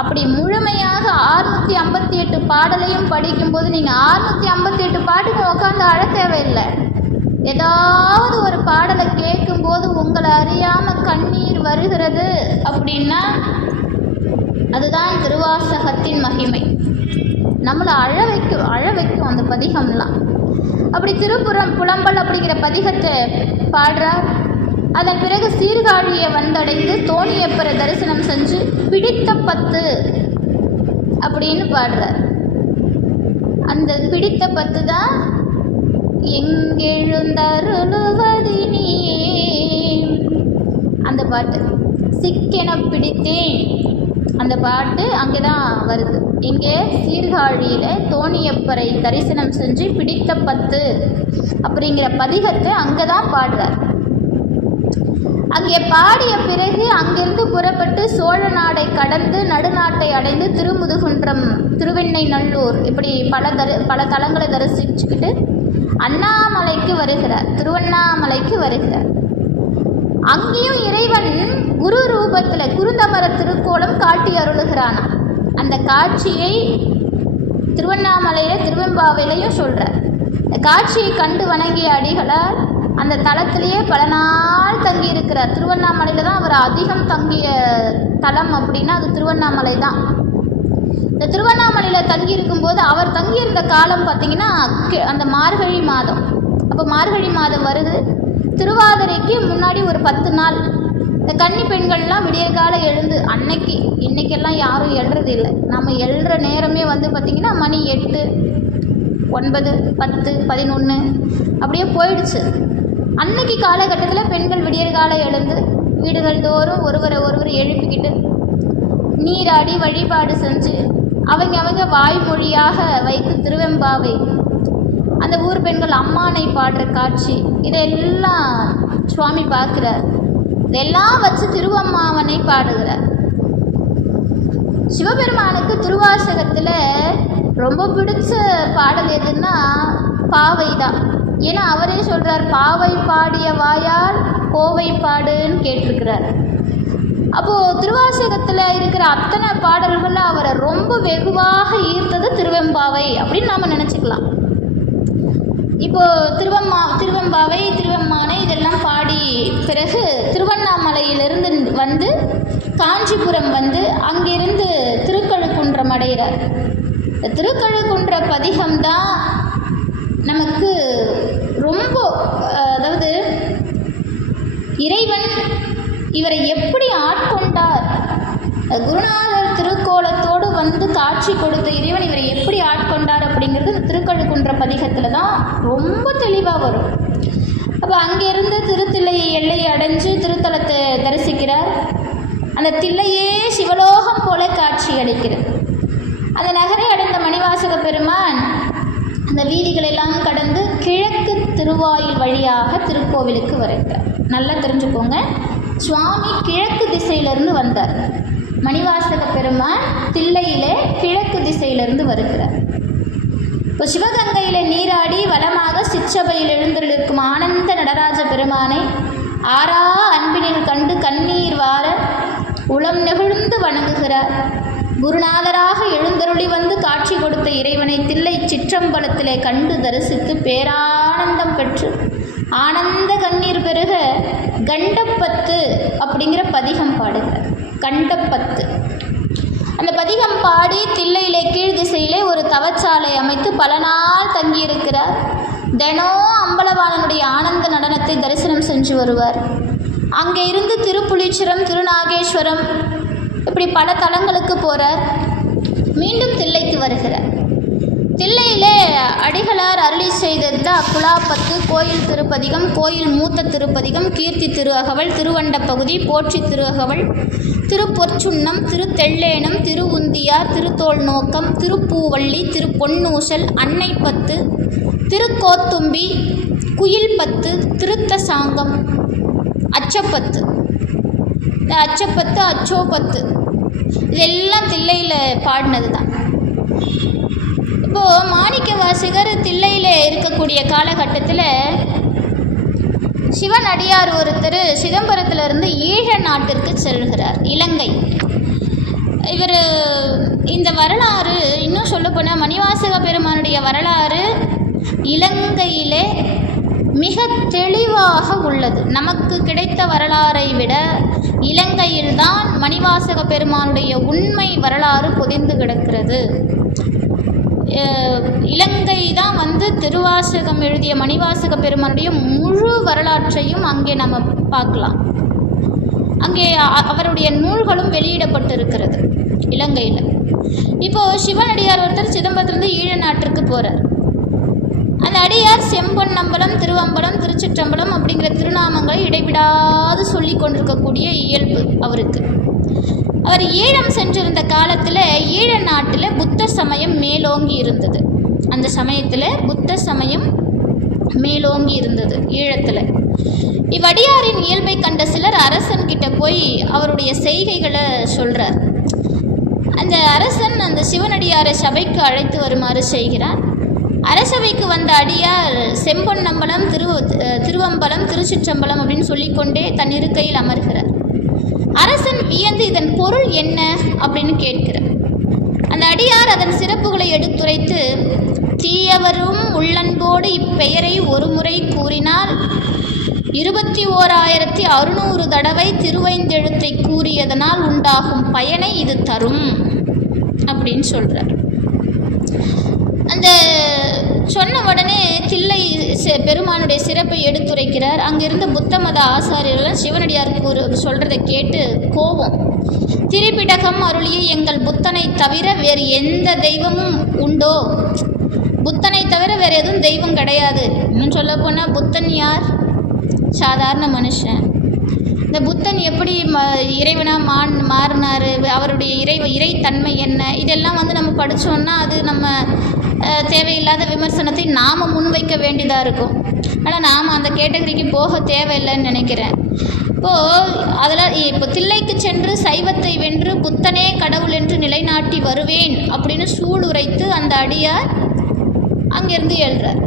அப்படி முழுமையாக 658 பாடலையும் படிக்கும்போது நீங்கள் 658 பாட்டுக்கு உட்காந்து அழ தேவையில்லை. ஏதாவது ஒரு பாடலை கேட்கும்போது உங்களை அறியாமல் கண்ணீர் வருகிறது அப்படின்னா அதுதான் திருவாசகத்தின் மகிமை. நம்மளை அழ வைக்கும் அந்த பதிகம்லாம். அப்படி புலம்பல் அப்படிங்கிற பதிகத்தை பாடுறார். அதன் பிறகு சீர்காழியை வந்தடைந்து தோணியப்பரை தரிசனம் செஞ்சு பிடித்த 10 அப்படின்னு பாடுறார். அந்த பிடித்த 10 தான் எங்கெழுந்தருளுவதினியே அந்த பாட்டு. சிக்கென பிடித்தேன் அந்த பாட்டு அங்கே தான் வருது. இங்கே சீர்காழியில் தோணியப்பரை தரிசனம் செஞ்சு பிடித்த 10 அப்படிங்கிற பதிகத்தை அங்கே தான் பாடுறார். அங்கே பாடிய பிறகு அங்கிருந்து புறப்பட்டு சோழ நாடை கடந்து நடுநாட்டை அடைந்து திருமுதுகுன்றம், திருவெண்ணை நல்லூர் இப்படி பல தலங்களை தரிசிச்சுக்கிட்டு அண்ணாமலைக்கு வருகிறார். திருவண்ணாமலைக்கு வருகிறார். அங்கேயும் இறைவன் குரு ரூபத்தில் குருந்தமர திருக்கோலம் காட்டி அருளுகிறானா. அந்த காட்சியை திருவண்ணாமலையில் திருவெம்பாவையிலையும் சொல்கிறார். இந்த காட்சியை கண்டு வணங்கிய அடிகளார் அந்த தலத்திலேயே பல நாள் தங்கியிருக்கிறார். திருவண்ணாமலையில் தான் அவர் அதிகம் தங்கிய தலம் அப்படின்னா அது திருவண்ணாமலை தான். இந்த திருவண்ணாமலையில் தங்கியிருக்கும்போது அவர் தங்கியிருந்த காலம் பார்த்திங்கன்னா அந்த மார்கழி மாதம். அப்போ மார்கழி மாதம் வருது, திருவாதிரைக்கு முன்னாடி ஒரு 10 நாள் இந்த கன்னி பெண்கள்லாம் விடியற்கால எழுந்து, இன்னைக்கெல்லாம் யாரும் எழுறது இல்லை. நம்ம எழுற நேரமே வந்து பார்த்திங்கன்னா மணி 8, 9, 10, 11 அப்படியே போயிடுச்சு. அன்னைக்கு காலகட்டத்தில் பெண்கள் விடியற்கால எழுந்து வீடுகள் தோறும் ஒருவரை எழுப்பிக்கிட்டு நீராடி வழிபாடு செஞ்சு அவங்க வாய்மொழியாக வைத்து திருவெம்பாவை அந்த ஊர் பெண்கள் அம்மானை பாடுற காட்சி இதெல்லாம் சுவாமி பார்க்குறார். இதெல்லாம் வச்சு திருவம்மாவனை பாடுகிறார். சிவபெருமானுக்கு திருவாசகத்தில் ரொம்ப பிடிச்ச பாடல் எதுன்னா பாவை தான். ஏன்னா அவரே சொல்கிறார், பாவை பாடிய வாயால் கோவை பாடுன்னு கேட்டிருக்கிறார். அப்போது திருவாசகத்தில் இருக்கிற அத்தனை பாடல்களில் அவரை ரொம்ப வெகுவாக ஈர்த்தது திருவெம்பாவை அப்படின்னு நாம் நினச்சிக்கலாம். இப்போது திருவெம்பாவை, திருவெம்மானை இதெல்லாம் பாடி பிறகு திருவண்ணாமலையிலிருந்து வந்து காஞ்சிபுரம் வந்து அங்கிருந்து திருக்கழுக்குன்றம் அடைகிறார். திருக்கழுக்குன்ற பதிகம்தான் நமக்கு ரொம்ப, அதாவது இறைவன் இவரை எப்படி ஆட்கொண்டார், குருநாதர் திருக்கோலத்தோடு வந்து காட்சி கொடுத்த இறைவன் இவரை எப்படி ஆட்கொண்டார் அப்படிங்கிறது இந்த திருக்கழுக்குன்ற பதிகத்தில் தான் ரொம்ப தெளிவாக வரும். அப்போ அங்கேருந்து திருத்தில்லை எல்லையை அடைஞ்சு திருத்தலத்தை தரிசிக்கிறார். அந்த தில்லையே சிவலோகம் போல காட்சி அளிக்கிறது. அந்த நகரை அடைந்த மணிவாசக பெருமான் அந்த வீதிகளெல்லாம் கடந்து கிழக்கு திருவாயில் வழியாக திருக்கோவிலுக்கு வருகிறார். நல்லா தெரிஞ்சுக்கோங்க, சுவாமி கிழக்கு திசையிலிருந்து வந்தார். மணிவாசக பெருமான் தில்லையிலே கிழக்கு திசையிலிருந்து வருகிறார். இப்போ சிவகங்கையில் நீராடி வலமாக சிற்றபையில் எழுந்தருளிருக்கும் ஆனந்த நடராஜ பெருமானை ஆறா அன்பினில் கண்டு கண்ணீர் வார உளம் நெகிழ்ந்து வணங்குகிறார். குருநாதராக எழுந்தருளி வந்து காட்சி கொடுத்த இறைவனை தில்லை சிற்றம்பலத்திலே கண்டு தரிசித்து பேரானந்தம் பெற்று ஆனந்த கண்ணீர் பெருக கண்டப்பத்து அப்படிங்கிற பதிகம் பாடுகிறார். கண்டப்பத்து அந்த பதிகம் பாடி தில்லையிலே கீழ் திசையிலே ஒரு தவச்சாலை அமைத்து பல நாள் தங்கியிருக்கிறார். தினம் அம்பலவாணனுடைய ஆனந்த நடனத்தை தரிசனம் செஞ்சு வருவார். அங்கே இருந்து திருப்புலிச்சிரம், திருநாகேஸ்வரம் இப்படி பல தலங்களுக்கு போகிறார். மீண்டும் தில்லைக்கு வருகிறார். தில்லையிலே அடிகளார் அருளி செய்தது தான் குலாப்பத்து, கோயில் திருப்பதிகம், கோயில் மூத்த திருப்பதிகம், கீர்த்தி திரு அகவல், திருவண்ட பகுதி, போற்றி திரு அகவல், திருப்பொற்சுன்னம், திருத்தெள்ளேனம், திருவுந்தியார், திருத்தோல் நோக்கம், திருப்பூவள்ளி, திருப்பொன்னூசல், அன்னைப்பத்து, திருக்கோத்தும்பி, குயில்பத்து, திருத்த சாங்கம், அச்சப்பத்து, இந்த அச்சப்பத்து, அச்சோப்பத்து இதெல்லாம் தில்லையில் பாடினது தான். இப்போது மாணிக்க வாசகர் தில்லையில் இருக்கக்கூடிய காலகட்டத்தில் சிவனடியார் ஒருத்தர் சிதம்பரத்திலிருந்து ஈழ நாட்டிற்கு செல்கிறார், இலங்கை. இவர் இந்த வரலாறு இன்னும் சொல்லப்போனால் மணிவாசக பெருமானுடைய வரலாறு இலங்கையிலே மிக தெளிவாக உள்ளது. நமக்கு கிடைத்த வரலாறை விட இலங்கையில்தான் மணிவாசக பெருமானுடைய உண்மை வரலாறு பொதிந்து கிடக்கிறது. இலங்கை தான் வந்து திருவாசகம் எழுதிய மணிவாசக பெருமானுடைய முழு வரலாற்றையும் அங்கே நம்ம பார்க்கலாம். அங்கே அவருடைய நூல்களும் வெளியிடப்பட்டிருக்கிறது இலங்கையில். இப்போது சிவனடியார் ஒருத்தர் சிதம்பரத்திலிருந்து ஈழ நாட்டிற்கு போகிறார். அந்த அடியார் செம்பொன்னம்பலம், திருவம்பலம், திருச்சிற்றம்பலம் அப்படிங்கிற திருநாமங்களை இடைவிடாது சொல்லி கொண்டிருக்கக்கூடிய இயல்பு அவருக்கு. அவர் ஈழம் சென்றிருந்த காலத்தில் ஈழ நாட்டில் புத்த சமயம் மேலோங்கி இருந்தது. அந்த சமயத்தில் புத்த சமயம் மேலோங்கி இருந்தது ஈழத்தில். இவ்வடியாரின் இயல்பை கண்ட சிலர் அரசன்கிட்ட போய் அவருடைய செய்கைகளை சொல்கிறார். அந்த அரசன் அந்த சிவனடியாரை சபைக்கு அழைத்து வருமாறு செய்கிறார். அரசவைக்கு வந்த அடியார் செம்பொன்னம்பலம், திருவம்பலம், திருச்சிற்றம்பலம் அப்படின்னு சொல்லிக்கொண்டே தன் இருக்கையில் அமர்கிறார். அரசன் வியந்து இதன் பொருள் என்ன அப்படின்னு கேட்கிறார். அந்த அடியார் அதன் சிறப்புகளை எடுத்துரைத்து, தீயவரும் உள்ளன்போடு இப்பெயரை ஒரு முறை கூறினால் 21,600 தடவை திருவைந்தெழுத்தை கூறியதனால் உண்டாகும் பயனை இது தரும் அப்படின்னு சொல்கிறார். அந்த சொன்ன உடனே தில்லை பெருமானுடைய சிறப்பை எடுத்துரைக்கிறார். அங்கிருந்த புத்த மத ஆசாரியர்கள் சிவனடியாருக்கு சொல்கிறத கேட்டு கோபம். திரிபிடகம் அருளிய எங்கள் புத்தனை தவிர வேறு எந்த தெய்வமும் உண்டோ? புத்தனை தவிர வேறு எதுவும் தெய்வம் கிடையாது. இன்னும் சொல்ல போனால் புத்தன் யார்? சாதாரண மனுஷன். இந்த புத்தன் எப்படி இறைவனாக மாறினார், அவருடைய இறைத்தன்மை என்ன, இதெல்லாம் நம்ம படித்தோன்னா அது நம்ம தேவையில்லாத விமர்சனத்தை நாம் முன்வைக்க வேண்டியதாக இருக்கும். ஆனால் நாம் அந்த கேட்டகரிக்கு போக தேவையில்லைன்னு நினைக்கிறேன். இப்போ தில்லைக்கு சென்று சைவத்தை வென்று புத்தனே கடவுள் என்று நிலைநாட்டி வருவேன் அப்படின்னு சூளுரைத்து அந்த அடியார் அங்கிருந்து எழுறார்.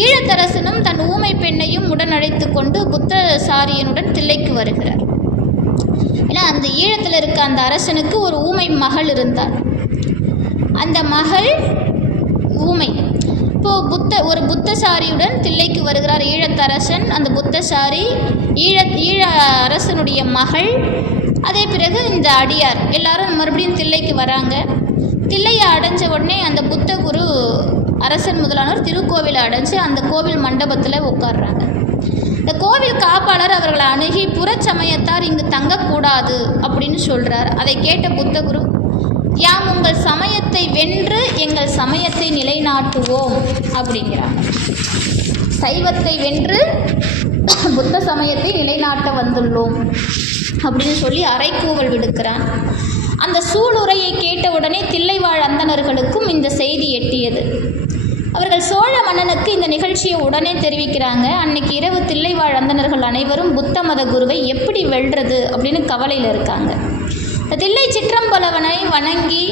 ஈழத்தரசனும் தன் ஊமை பெண்ணையும் உடன் அழைத்து கொண்டு புத்த சாரியனுடன் தில்லைக்கு வருகிறார். ஏன்னா அந்த ஈழத்தில் இருக்க அந்த அரசனுக்கு ஒரு ஊமை மகள் இருந்தார். அந்த மகள் ஊமை. இப்போது ஒரு புத்தசாரியுடன் தில்லைக்கு வருகிறார் ஈழத்தரசன். அந்த புத்தசாரி ஈழ அரசனுடைய மகள். அதே பிறகு இந்த அடியார் எல்லாரும் மறுபடியும் தில்லைக்கு வராங்க. தில்லையை அடைஞ்ச உடனே அந்த புத்த குரு அரசன் முதலானோர் திருக்கோவிலை அடைஞ்சு அந்த கோவில் மண்டபத்தில் உட்கார்றாங்க. இந்த கோவில் காப்பாளர் அவர்களை அணுகி புறச்சமயத்தார் இங்கு தங்கக்கூடாது அப்படின்னு சொல்கிறார். அதை கேட்ட புத்தகுரு, யாம் உங்கள் சமயத்தை வென்று எங்கள் சமயத்தை நிலைநாட்டுவோம் அப்படிங்கிறாங்க. சைவத்தை வென்று புத்த சமயத்தை நிலைநாட்ட வந்துள்ளோம் அப்படின்னு சொல்லி அறைக்கூவல் விடுக்கிறான். அந்த சூளுரையை கேட்டவுடனே தில்லைவாழ் அந்தணர்களுக்கும் இந்த செய்தி எட்டியது. அவர்கள் சோழ மன்னனுக்கு இந்த நிகழ்ச்சியை உடனே தெரிவிக்கிறாங்க. அன்னைக்கு இரவு தில்லைவாழ் அந்தணர்கள் அனைவரும் புத்த மத குருவை எப்படி வெல்றது அப்படின்னு கவலையில் இருக்காங்க. தில்லை சிற்றம்பலவனை வணங்கி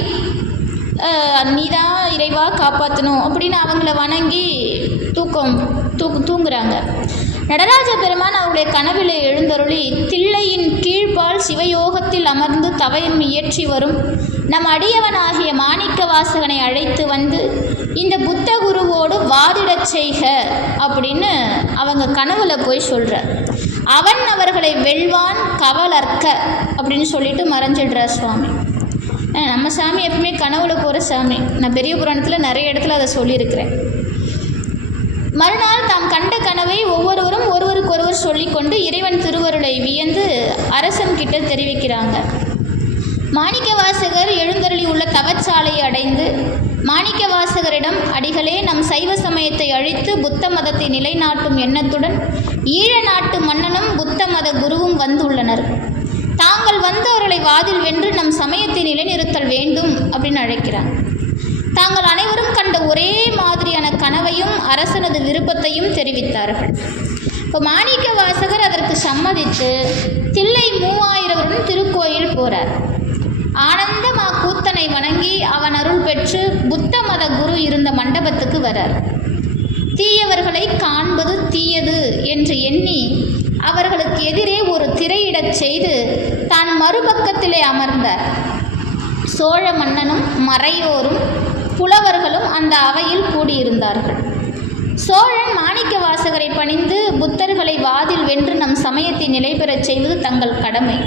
நீதான் இறைவா காப்பாற்றணும் அப்படின்னு அவங்கள வணங்கி தூங்குறாங்க. நடராஜ பெருமான் அவருடைய கனவிலே எழுந்தருளி தில்லையின் கீழ்பால் சிவயோகத்தில் அமர்ந்து தவம் இயற்றி வரும் நம் அடியவனாகிய மாணிக்க வாசகனை அழைத்து வந்து இந்த புத்த குருவோடு வாதிடச் செய்க அப்படின்னு அவங்க கனவுல போய் சொல்கிறார். அவன் அவர்களை வெல்வான் கவலர்க்க அப்படின்னு சொல்லிட்டு மறைஞ்சிடுறார் சுவாமி. நம்ம சாமி எப்பவுமே கனவுல போகிற சாமி. நான் பெரிய புராணத்தில் நிறைய இடத்துல அதை சொல்லியிருக்கிறேன். மறுநாள் தாம் கண்ட கனவை ஒவ்வொருவரும் ஒருவருக்கொருவர் சொல்லிக்கொண்டு இறைவன் திருவருளை வியந்து அரசன் கிட்ட தெரிவிக்கிறாங்க. மாணிக்கவாசகர் எழுந்தருளி உள்ள தவச்சாலையை அடைந்து மாணிக்கவாசகரிடம், அடிகளே, நம் சைவ சமயத்தை அழித்து புத்த மதத்தை நிலைநாட்டும் எண்ணத்துடன் ஈழ நாட்டு மன்னனும் புத்த மத குருவும் வந்துள்ளனர். தாங்கள் வந்தவர்களை வாதில் வென்று நம் சமயத்தை நிலைநிறுத்தல் வேண்டும் அப்படின்னு அழைக்கிறார். தாங்கள் அனைவரும் கண்ட ஒரே மாதிரியான கனவையும் அரசனது விருப்பத்தையும் தெரிவித்தார்கள். இப்போ மாணிக்க வாசகர் அதற்கு சம்மதித்து தில்லை 3000 திருக்கோயில் போகிறார். ஆனந்தமா கூத்தனை வணங்கி அவன் அருள் பெற்று புத்த மத குரு இருந்த மண்டபத்துக்கு வரார். தீயவர்களை காண்பது தீயது என்று எண்ணி அவர்களுக்கு எதிரே ஒரு திரையிடச் செய்து தான் மறுபக்கத்திலே அமர்ந்தார். சோழ மன்னனும் மறையோரும் புலவர்களும் அந்த அவையில் கூடியிருந்தார்கள். சோழன் மாணிக்க வாசகரை பணிந்து புத்தர்களை வாதில் வென்று நம் சமயத்தை நிலை பெறச் செய்வது தங்கள் கடமை.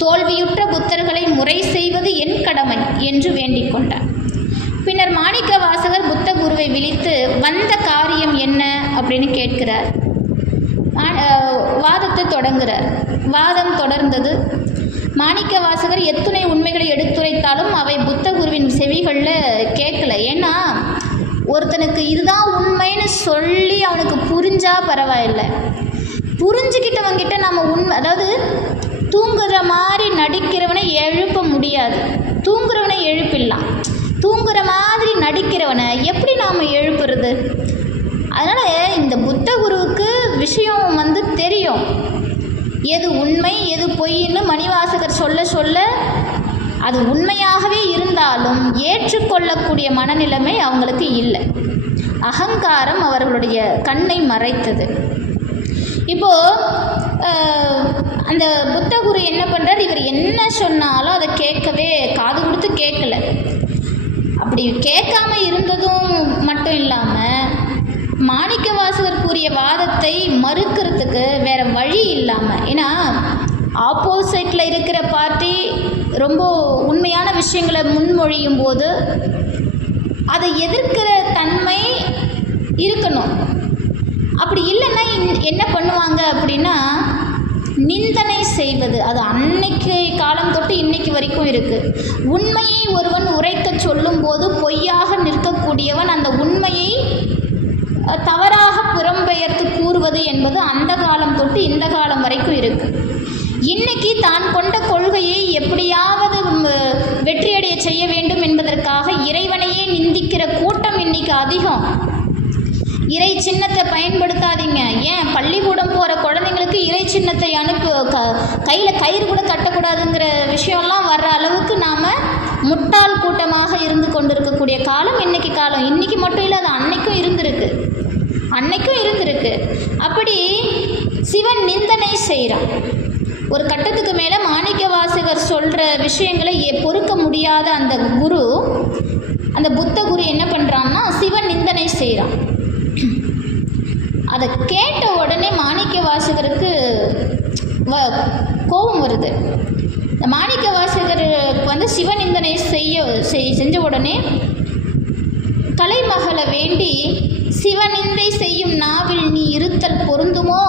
தோல்வியுற்ற புத்தர்களை முறை செய்வது என் கடமை என்று வேண்டிக் கொண்டார். பின்னர் மாணிக்க வாசகர் புத்த குருவை விழித்து வந்த காரியம் என்ன அப்படின்னு கேட்கிறார். வாதத்தை தொடங்குகிறார். வாதம் தொடர்ந்தது. மாணிக்க வாசகர் எத்துணை உண்மைகளை எடுத்துரைத்தாலும் அவை புத்த குருவின் செவிகளில் கேட்கல. ஏன்னா ஒருத்தனுக்கு இதுதான் உண்மைன்னு சொல்லி அவனுக்கு புரிஞ்சா பரவாயில்லை, புரிஞ்சுக்கிட்டவங்கிட்ட நம்ம உண்மை, அதாவது தூங்குற மாதிரி நடிக்கிறவனை எழுப்ப முடியாது. தூங்குறவனை எழுப்பிடலாம், தூங்குற மாதிரி நடிக்கிறவனை எப்படி நாம் எழுப்புறது? அதனால் இந்த புத்த குருவுக்கு விஷயம் தெரியும், எது உண்மை எது பொய்ன்னு மணிவாசகர் சொல்ல சொல்ல அது உண்மையாகவே இருந்தாலும் ஏற்றுக்கொள்ளக்கூடிய மனநிலைமை அவங்களுக்கு இல்லை. அகங்காரம் அவர்களுடைய கண்ணை மறைத்தது. இப்போது அந்த புத்தகுரு என்ன பண்ணுறார், இவர் என்ன சொன்னாலும் அதை கேட்கவே காது கொடுத்து கேட்கல. அப்படி கேட்காம இருந்ததும் மட்டும் இல்லாமல் மாணிக்கவாசகர் கூறிய வாதத்தை மறுக்கிறதுக்கு வேற வழி இல்லாமல், ஏன்னா ஆப்போசிட்டில் இருக்கிற பார்ட்டி ரொம்ப உண்மையான விஷயங்களை முன்மொழியும் போது அதை எதிர்க்கிற தன்மை இருக்கணும். அப்படி இல்லைன்னா என்ன பண்ணுவாங்க அப்படின்னா, நிந்தனை செய்வது. அது அன்னைக்கு காலம் தொட்டு இன்னைக்கு வரைக்கும் இருக்குது. உண்மையை ஒருவன் உரைக்க சொல்லும்போது பொய்யாக நிற்கக்கூடியவன் அந்த உண்மையை தவறாக புறம்பெயர்த்து கூறுவது என்பது அந்த காலம் தொட்டு இந்த காலம் வரைக்கும் இருக்குது. இன்னைக்கு தான் கொண்ட கொள்கையை எப்படியாவது வெற்றியடைய செய்ய வேண்டும் என்பதற்காக இறைவனையே நிந்திக்கிற கூட்டம் இன்னைக்கு அதிகம். இறை சின்னத்தை பயன்படுத்தாதீங்க. ஏன் பள்ளிக்கூடம் போகிற குழந்தைங்களுக்கு இறை சின்னத்தை கையில் கயிறு கூட கட்டக்கூடாதுங்கிற விஷயம்லாம் வர்ற அளவுக்கு நாம் முட்டாள் கூட்டமாக இருந்து கொண்டிருக்கக்கூடிய காலம் இன்னைக்கு காலம். இன்றைக்கி மட்டும் இல்லை, அது அன்னைக்கும் இருந்திருக்கு. அப்படி சிவன் நிந்தனை செய்கிறான். ஒரு கட்டத்துக்கு மேலே மாணிக்கவாசகர் சொல்கிற விஷயங்களை பொறுக்க முடியாத அந்த குரு, அந்த புத்த குரு என்ன பண்ணுறான்னா சிவன் நிந்தனை செய்கிறான். அதை கேட்ட உடனே மாணிக்கவாசகருக்கு கோபம் வருது. இந்த மாணிக்கவாசகருக்கு சிவநிந்தனை செஞ்ச உடனே கலைமகளை வேண்டி, சிவநிந்தை செய்யும் நாவில் நீ இருத்தல் பொருந்துமோ?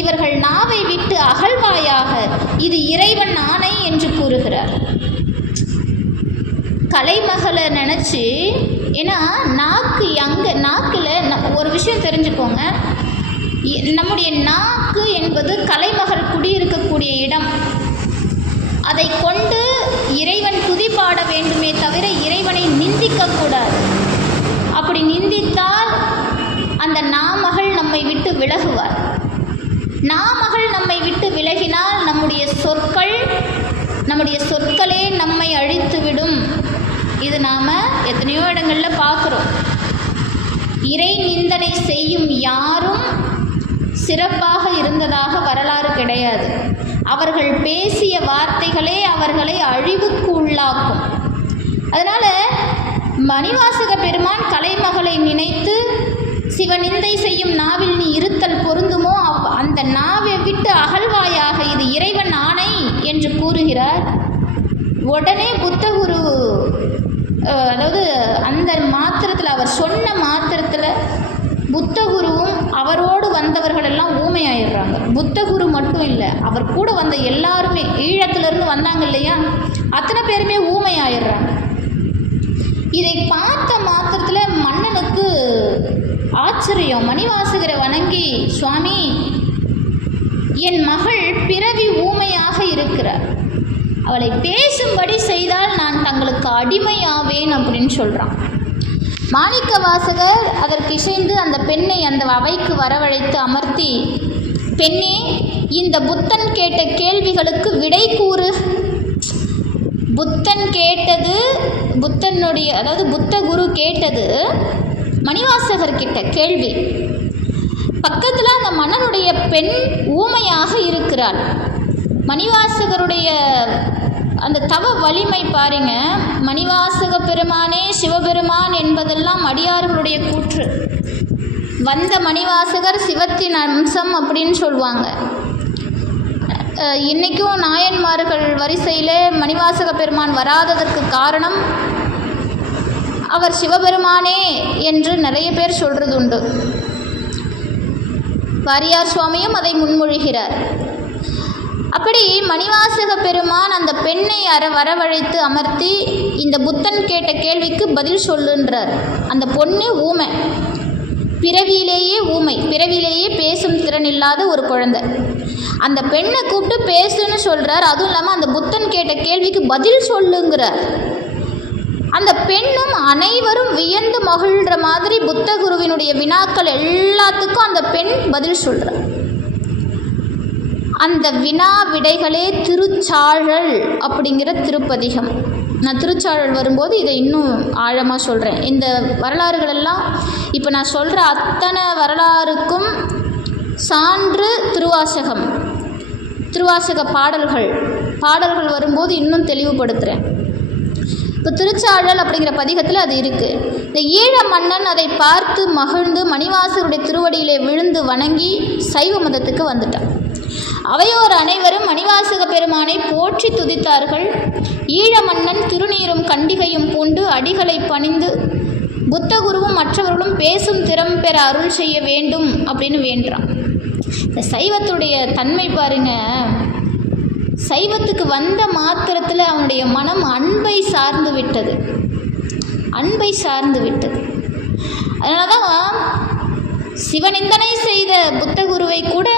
இவர்கள் நாவை விட்டு அகழ்வாயாக, இது இறைவன் ஆணை என்று கூறுகிறார். கலைமகளை நினச்சி, ஏன்னா நாக்கில் ஒரு விஷயம் தெரிஞ்சுக்கோங்க, நம்முடைய நாக்கு என்பது கலைமகள் குடியிருக்கக்கூடிய இடம். அதை கொண்டு இறைவன் துதிப்பாட வேண்டுமே தவிர இறைவனை நிந்திக்கக்கூடாது. அப்படி நிந்தித்தால் அந்த நாமகள் நம்மை விட்டு விலகுவார். நாமகள் நம்மை விட்டு விலகினால் நம்முடைய சொற்களே நம்மை அழித்துவிடும். இது நாம் எத்தனையோ இடங்களில் பார்க்குறோம். இறை நிந்தனை செய்யும் யாரும் சிறப்பாக இருந்ததாக வரலாறு கிடையாது. அவர்கள் பேசிய வார்த்தைகளே அவர்களை அழிவுக்கு உள்ளாக்கும். அதனால் மணிவாசக பெருமான் கலைமகளை நினைத்து, சிவநிந்தை செய்யும் நாவில் நீ இருத்தல் பொருந்துமோ? அந்த நாவை விட்டு அகழ்வாயாக, இது இறைவன் ஆணை என்று கூறுகிறார். உடனே புத்தகுரு, அதாவது அந்த மாத்திரத்தில், அவர் சொன்ன மாத்திரத்தில் புத்தகுருவும் அவரோடு வந்தவர்கள் எல்லாம் ஊமையாயிடுறாங்க. புத்தகுரு மட்டும் இல்லை, அவர் கூட வந்த எல்லாருமே, ஈழத்திலிருந்து வந்தாங்க இல்லையா, அத்தனை பேருமே ஊமையாயிடுறாங்க. இதை பார்த்த மாத்திரத்தில் மன்னனுக்கு ஆச்சரியம். மணிவாசகரை வணங்கி, சுவாமி, என் மகள் பிறவி ஊமையாக இருக்கிறார், அவளை பேசும்படி செய்தால் நான் தங்களுக்கு அடிமையாவேன் அப்படின்னு சொல்கிறான். மாணிக்கவாசகர் அதற்கு இசைந்து அந்த பெண்ணை அந்த அவைக்கு வரவழைத்து அமர்த்தி, பெண்ணே, இந்த புத்தன் கேட்ட கேள்விகளுக்கு விடை கூறு. புத்தன் கேட்டது, அதாவது புத்த குரு கேட்டது மணிவாசகர் கிட்ட கேள்வி. பக்கத்தில் அந்த மன்னனுடைய பெண் ஊமையாக இருக்கிறாள். மணிவாசகருடைய அந்த தவ வலிமை பாருங்க. மணிவாசக பெருமானே சிவபெருமான் என்பதெல்லாம் அடியார்களுடைய கூற்று. வந்த மணிவாசகர் சிவத்தின் அம்சம் அப்படின்னு சொல்லுவாங்க. இன்றைக்கும் நாயன்மார்கள் வரிசையில் மணிவாசக பெருமான் வராததற்கு காரணம் அவர் சிவபெருமானே என்று நிறைய பேர் சொல்கிறது உண்டு. வாரியார் சுவாமியும் அதை முன்மொழிகிறார். அப்படி மணிவாசக பெருமான் அந்த பெண்ணை வரவழைத்து அமர்த்தி, இந்த புத்தன் கேட்ட கேள்விக்கு பதில் சொல்லுன்றார். அந்த பொண்ணு ஊமை, பிறவியிலேயே ஊமை, பிறவியிலேயே பேசும் திறன் இல்லாத ஒரு குழந்தை. அந்த பெண்ணை கூப்பிட்டு பேசுன்னு சொல்கிறார். அதுவும் இல்லாமல் அந்த புத்தன் கேட்ட கேள்விக்கு பதில் சொல்லுங்கிறார். அந்த பெண்ணும் அனைவரும் வியந்து மகிழ்கிற மாதிரி புத்தகுருவினுடைய வினாக்கள் எல்லாத்துக்கும் அந்த பெண் பதில் சொல்கிறார். அந்த வினா விடைகளே திருச்சாழல் அப்படிங்கிற திருப்பதிகம். நான் திருச்சாழல் வரும்போது இதை இன்னும் ஆழமாக சொல்கிறேன். இந்த வரலாறுகளெல்லாம் இப்போ நான் சொல்கிற அத்தனை வரலாறுக்கும் சான்று திருவாசகம், திருவாசக பாடல்கள் வரும்போது இன்னும் தெளிவுபடுத்துகிறேன். இப்போ திருச்சாழல் அப்படிங்கிற பதிகத்தில் அது இருக்குது. இந்த ஈழ மன்னன் அதை பார்த்து மகிழ்ந்து மணிவாசகருடைய திருவடியிலே விழுந்து வணங்கி சைவ மதத்துக்கு வந்துட்டான். அவையோர் அனைவரும் மணிவாசக பெருமானை போற்றி துதித்தார்கள். ஈழ மன்னன் திருநீரும் கண்டிகையும் பூண்டு அடிகளை பணிந்து புத்தகுருவும் மற்றவர்களும் பேசும் திறம் பெற அருள் செய்ய வேண்டும் அப்படின்னு வேண்டான். இந்த சைவத்துடைய தன்மை பாருங்க, சைவத்துக்கு வந்த மாத்திரத்தில் அவனுடைய மனம் அன்பை சார்ந்து விட்டது. அதனால தான் சிவநிந்தனை செய்த புத்தகுருவை கூட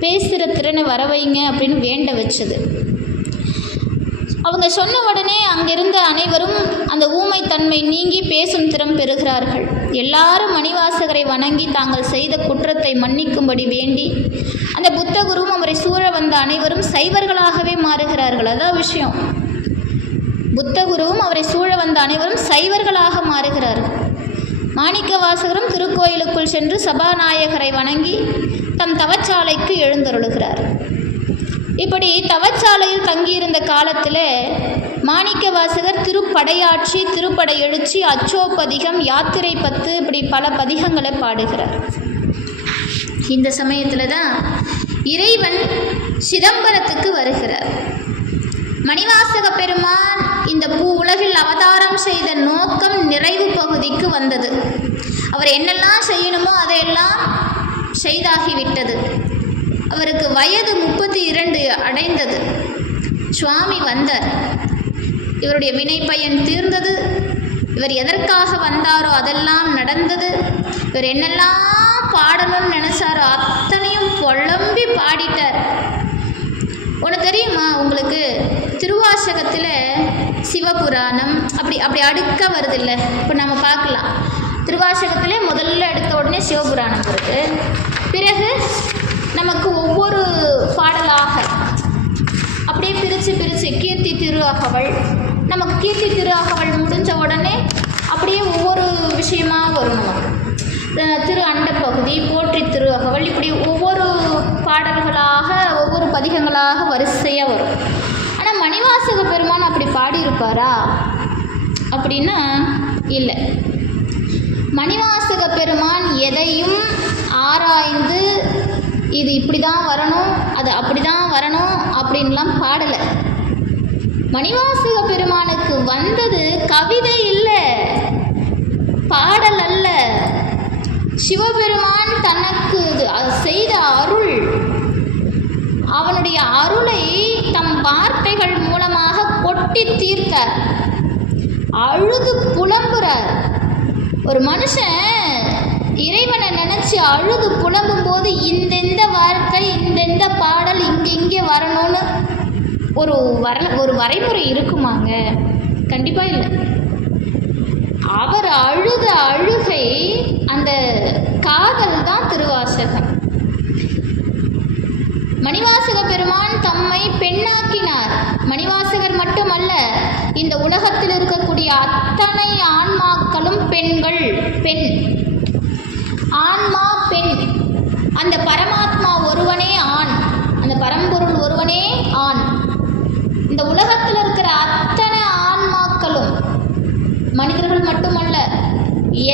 பேசுகிற திறனை வர வைங்க அப்படின்னு வேண்ட வச்சது. அவங்க சொன்ன உடனே அங்கிருந்த அனைவரும் அந்த ஊமைத்தன்மை நீங்கி பேசும் திறம் பெறுகிறார்கள். எல்லாரும் மணிவாசகரை வணங்கி தாங்கள் செய்த குற்றத்தை மன்னிக்கும்படி வேண்டி அந்த புத்தகுருவும் அவரை சூழ வந்த அனைவரும் சைவர்களாகவே மாறுகிறார்கள். அதான் விஷயம். புத்தகுருவும் அவரை சூழ வந்த அனைவரும் சைவர்களாக மாறுகிறார்கள். மாணிக்க வாசகரும் திருக்கோயிலுக்குள் சென்று சபாநாயகரை வணங்கி தம் தவச்சாலைக்கு எழுந்தருளுகிறார். இப்படி தவச்சாலையில் தங்கியிருந்த காலத்தில் மாணிக்க வாசகர் திருப்படையாட்சி, திருப்படை எழுச்சி, அச்சோப்பதிகம், யாத்திரை 10 இப்படி பல பதிகங்களை பாடுகிறார். இந்த சமயத்தில் தான் இறைவன் சிதம்பரத்துக்கு வருகிறார். மணிவாசக பெருமான் இந்த பூ உலகில் அவதாரம் செய்த நோக்கம் நிறைவு பகுதிக்கு வந்தது. அவர் என்னெல்லாம் செய்யணுமோ அதையெல்லாம் செய்தாகிவிட்டது. அவருக்கு வயது 32 அடைந்தது. சுவாமி வந்தார். இவருடைய வினை பயன் தீர்ந்தது. இவர் எதற்காக வந்தாரோ அதெல்லாம் நடந்தது. இவர் என்னெல்லாம் பாடணும்னு நினைச்சாரோ அத்தனையும் புலம்பி பாடிட்டார். ஒன்று தெரியுமா உங்களுக்கு, திருவாசகத்தில் சிவபுராணம் அப்படி அடுக்க வருது இல்லை? இப்போ நம்ம பார்க்கலாம். திருவாசகத்தில் முதல்ல எடுத்த உடனே சிவபுராணம் வருது. பிறகு நமக்கு ஒவ்வொரு பாடலாக அப்படியே பிரித்து கீர்த்தி திரு அகவல், நமக்கு கீர்த்தி திரு அகவல் முடிஞ்ச உடனே அப்படியே ஒவ்வொரு விஷயமாக வரும். நமக்கு திரு அண்டப்பகுதி, போற்றி திரு அகவல், இப்படி ஒவ்வொரு பாடல்களாக ஒவ்வொரு பதிகங்களாக வரிசையாக வரும். ஆனால் மணிவாசக பெருமான் அப்படி பாடியிருப்பாரா அப்படின்னா இல்லை. மணிவாசக பெருமான் எதையும் ஆராய்ந்து இது இப்படி தான் வரணும், அது அப்படி தான் வரணும் அப்படின்லாம் பாடலை. மணிவாசக பெருமானுக்கு வந்தது கவிதை இல்லை, பாடல் அல்ல. சிவபெருமான் தனக்கு செய்த அருள், அவனுடைய அருளை தம் வார்த்தைகள் மூலமாக கொட்டி தீர்த்தார். அழுது புலம்புறார். ஒரு மனுஷன் இறைவனை நினச்சி அழுது புலம்பும் போது இந்தெந்த வார்த்தை, இந்தெந்த பாடல் இங்கே வரணும்னு ஒரு வரைமுறை இருக்குமாங்க? கண்டிப்பாக இல்லை. அவர் அழுத அழுகை, அந்த காதல் தான் திருவாசகம். மணிவாசக பெருமான் தம்மை பெண்ணாக்கினார். மணிவாசகர் மட்டுமல்ல, இந்த உலகத்தில் இருக்கக்கூடிய அத்தனை ஆன்மாக்களும் பெண்கள். பெண் ஆன்மா, பெண். அந்த பரமாத்மா ஒருவனே ஆண், அந்த பரம்பொருள் ஒருவனே ஆண். இந்த உலகத்தில் இருக்கிற அத்தனை ஆன்மாக்களும், மனிதர்கள் மட்டுமல்ல,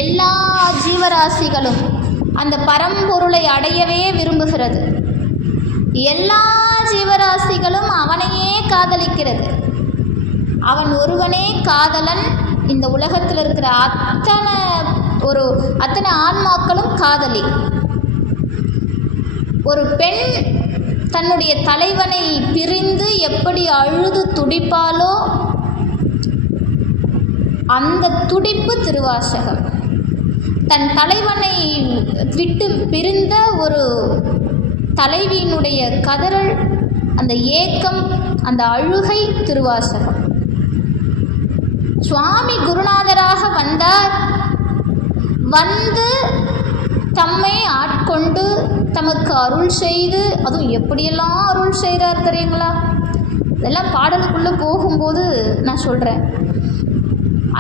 எல்லா ஜீவராசிகளும் அந்த பரம்பொருளை அடையவே விரும்புகிறது. எல்லா ஜீவராசிகளும் அவனையே காதலிக்கிறது. அவன் ஒருவனே காதலன். இந்த உலகத்தில் இருக்கிற அத்தனை ஆன்மாக்களும் காதலி. ஒரு பெண் தன்னுடைய தலைவனை பிரிந்து எப்படி அழுது துடிப்பாலோ அந்த துடிப்பு திருவாசகம். தன் தலைவனை விட்டு பிரிந்த ஒரு தலைவியினுடைய கதறல், அந்த ஏக்கம், அந்த அழுகை திருவாசகம். சுவாமி குருநாதராக வந்தார். வந்து தம்மை ஆட்கொண்டு தமக்கு அருள் செய்து, அதுவும் எப்படியெல்லாம் அருள் செய்கிறார் தெரியுங்களா? இதெல்லாம் பாடலுக்குள்ளே போகும்போது நான் சொல்கிறேன்.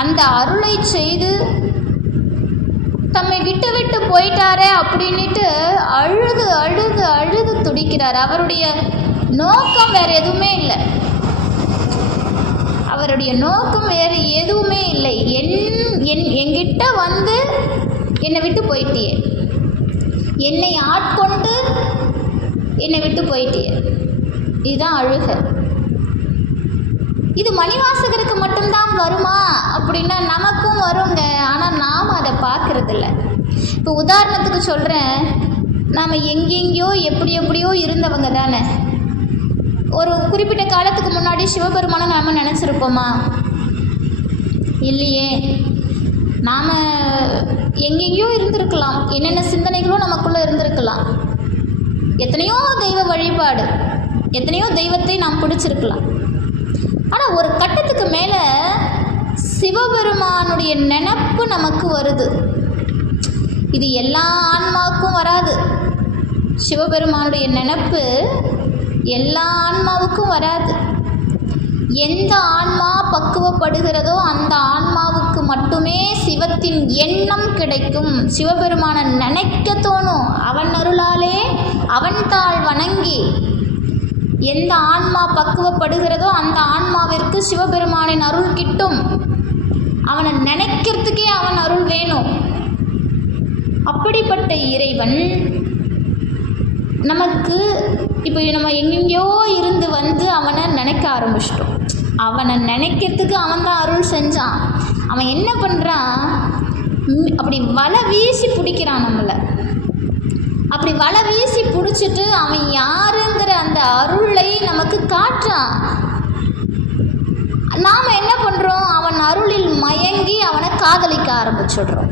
அந்த அருளை செய்து தம்மை விட்டு விட்டு போயிட்டாரே அப்படின்ட்டு அழுது அழுது அழுது துடிக்கிறார். அவருடைய நோக்கம் வேறு எதுவுமே இல்லை. அவருடைய நோக்கம் வேறு எதுவுமே இல்லை. என்கிட்ட வந்து என்னை விட்டு போயிட்டியே, என்னை ஆட்கொண்டு என்னை விட்டு போயிட்டியே, இதுதான் அழுகை. இது மணிவாசகருக்கு மட்டும்தான் வருமா அப்படின்னா நமக்கும் வருங்க. ஆனால் நாம் அதை பார்க்குறதில்ல. இப்போ உதாரணத்துக்கு சொல்கிறேன், நாம் எங்கெங்கேயோ எப்படியோ இருந்தவங்க தானே. ஒரு குறிப்பிட்ட காலத்துக்கு முன்னாடி சிவபெருமானை நாம் நினச்சிருப்போமா? இல்லையே. நாம் எங்கெங்கேயோ இருந்திருக்கலாம், என்னென்ன சிந்தனைகளும் நமக்குள்ளே இருந்திருக்கலாம், எத்தனையோ தெய்வ வழிபாடு, எத்தனையோ தெய்வத்தை நாம் பிடிச்சிருக்கலாம். ஆனால் ஒரு கட்டத்துக்கு மேலே சிவபெருமானுடைய நினப்பு நமக்கு வருது. இது எல்லா ஆன்மாவுக்கும் வராது. சிவபெருமானுடைய நினப்பு எல்லா ஆன்மாவுக்கும் வராது. எந்த ஆன்மா பக்குவப்படுகிறதோ அந்த ஆன்மாவுக்கு மட்டுமே சிவத்தின் எண்ணம் கிடைக்கும். சிவபெருமானை நினைக்க தோணும். அவன் அருளாலே அவன் தாள் வணங்கி எந்த ஆன்மா பக்குவப்படுகிறதோ அந்த ஆன்மாவிற்கு சிவபெருமானின் அருள் கிட்டும். அவனை நினைக்கிறதுக்கே அவன் அருள் வேணும். அப்படிப்பட்ட இறைவன் நமக்கு இப்போ நம்ம எங்கெங்கேயோ இருந்து வந்து அவனை நினைக்க ஆரம்பிச்சிட்டோம். அவனை நினைக்கிறதுக்கு அவன் தான் அருள் செஞ்சான். அவன் என்ன பண்ணுறான், அப்படி வலை வீசி பிடிக்கிறான் நம்மளை. அப்படி வலை வீசி பிடிச்சிட்டு அவன் யாருங்கிற அந்த அருளை நமக்கு காட்டுறான். நாம் என்ன பண்ணுறோம், அவன் அருளில் மயங்கி அவனை காதலிக்க ஆரம்பிச்சுடுறோம்.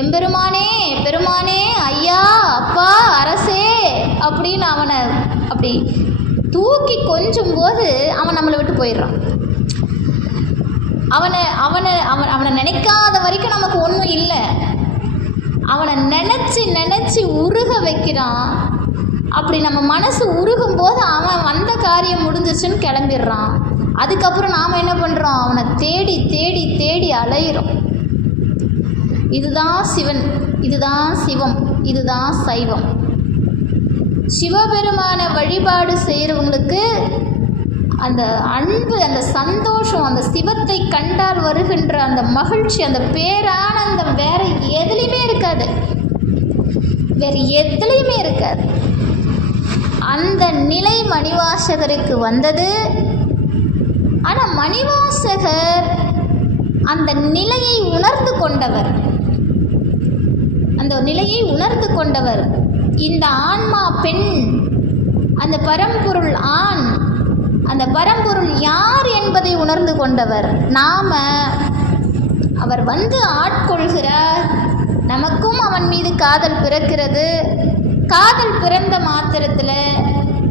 எம்பெருமானே, பெருமானே, ஐயா, அப்பா, அரசே அப்படின்னு அவனை அப்படி தூக்கி கொஞ்சும் போது அவன் நம்மளை விட்டு போயிடுறான். அவனை நினைக்காத வரைக்கும் நமக்கு ஒன்றும் இல்லை. அவனை நினச்சி உருக வைக்கிறான். அப்படி நம்ம மனசு உருகும் போது அவன் வந்த காரியம் முடிஞ்சிச்சுன்னு கிளம்பிடுறான். அதுக்கப்புறம் நாம் என்ன பண்ணுறோம், அவனை தேடி தேடி தேடி அலையிறோம். இதுதான் சிவன், இதுதான் சிவம், இதுதான் சைவம். சிவபெருமான வழிபாடு செய்கிறவங்களுக்கு அந்த அன்பு, அந்த சந்தோஷம், அந்த சிவத்தை கண்டால் வருகின்ற அந்த மகிழ்ச்சி, அந்த பேரானந்தம் வேறு எதுலேயுமே இருக்காது. வேறு எதுலேயுமே இருக்காது. அந்த நிலை மணிவாசகருக்கு வந்தது. ஆனால் மணிவாசகர் அந்த நிலையை உணர்ந்து கொண்டவர். அந்த நிலையை உணர்ந்து கொண்டவர். இந்த ஆன்மா பெண், அந்த பரம்பொருள் ஆண், அந்த பரம்பொருள் யார் என்பதை உணர்ந்து கொண்டவர். நாம் அவர் வந்து ஆட்கொள்கிறார். நமக்கும் அவன் மீது காதல் பிறக்கிறது. காதல் பிறந்த மாத்திரத்தில்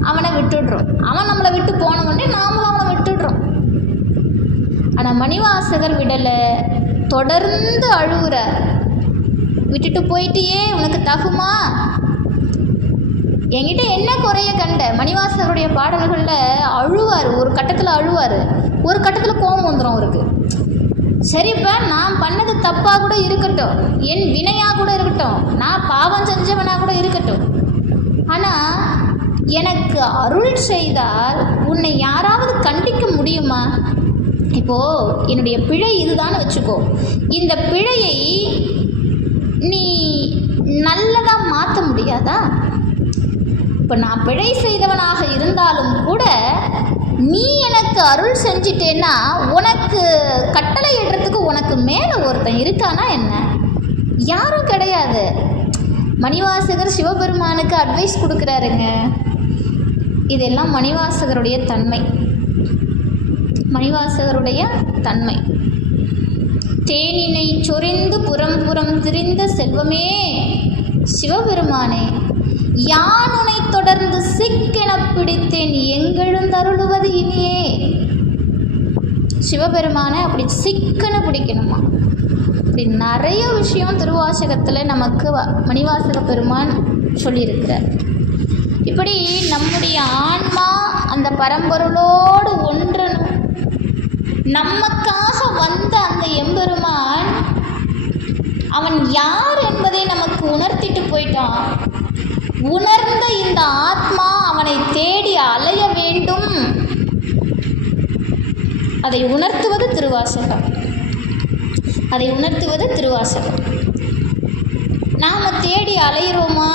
அவனை விட்டுடுறோம். அவன் நம்மளை விட்டு போன உடனே நாமளும் அவனை விட்டுடுறோம். ஆனால் மணிவாசகர் விடலை, தொடர்ந்து அழுகுறார். விட்டுட்டு போயிட்டியே, உனக்கு தகுமா? என்கிட்ட என்ன குறைய கண்ட? மணிவாசகருடைய பாடல்களில் அழுவார். ஒரு கட்டத்தில் அழுவார், ஒரு கட்டத்தில் கோபம் வந்துடும் அவருக்கு. சரிப்பா, நான் பண்ணது தப்பாக கூட இருக்கட்டும், என் வினையாக கூட இருக்கட்டும், நான் பாவம் செஞ்சவனாக கூட இருக்கட்டும், ஆனால் எனக்கு அருள் செய்தால் உன்னை யாராவது கண்டிக்க முடியுமா? இப்போது என்னுடைய பிழை இதுதான்னு வச்சுக்கோ. இந்த பிழையை நீ நல்லதாக மாற்ற முடியாதா? இப்போ நான் பிழை செய்தவனாக இருந்தாலும் கூட நீ எனக்கு அருள் செஞ்சிட்டேன்னா உனக்கு கட்டளை இடுறதுக்கு உனக்கு மேலே ஒருத்தன் இருக்கானா என்ன? யாரும் கிடையாது. மணிவாசகர் சிவபெருமானுக்கு அட்வைஸ் கொடுக்குறாருங்க. இதெல்லாம் மணிவாசகருடைய தன்மை, மணிவாசகருடைய தன்மை. தேனினை சொரிந்து புறம் புறம் திரிந்த செல்வமே சிவபெருமானே, யான் உனை தொடர்ந்து சிக்கென பிடித்தேன், எங்கெழுந்தருளுவது இனியே. சிவபெருமானை அப்படி சிக்கன பிடிக்கணுமா? அப்படி நிறைய விஷயம் திருவாசகத்தில் நமக்கு மணிவாசக பெருமான் சொல்லியிருக்கிறார். இப்படி நம்முடைய ஆன்மா அந்த பரம்பொருளோடு ஒன்றணும். நமக்காக வந்த அந்த எம்பெருமான் அவன் யார் என்பதை நமக்கு உணர்த்திட்டு போயிட்டான். உணர்ந்த இந்த ஆத்மா அவனை தேடி அலைய வேண்டும். அதை உணர்த்துவது திருவாசகம். அதை உணர்த்துவது திருவாசகம். நாம் தேடி அலையிறோமா?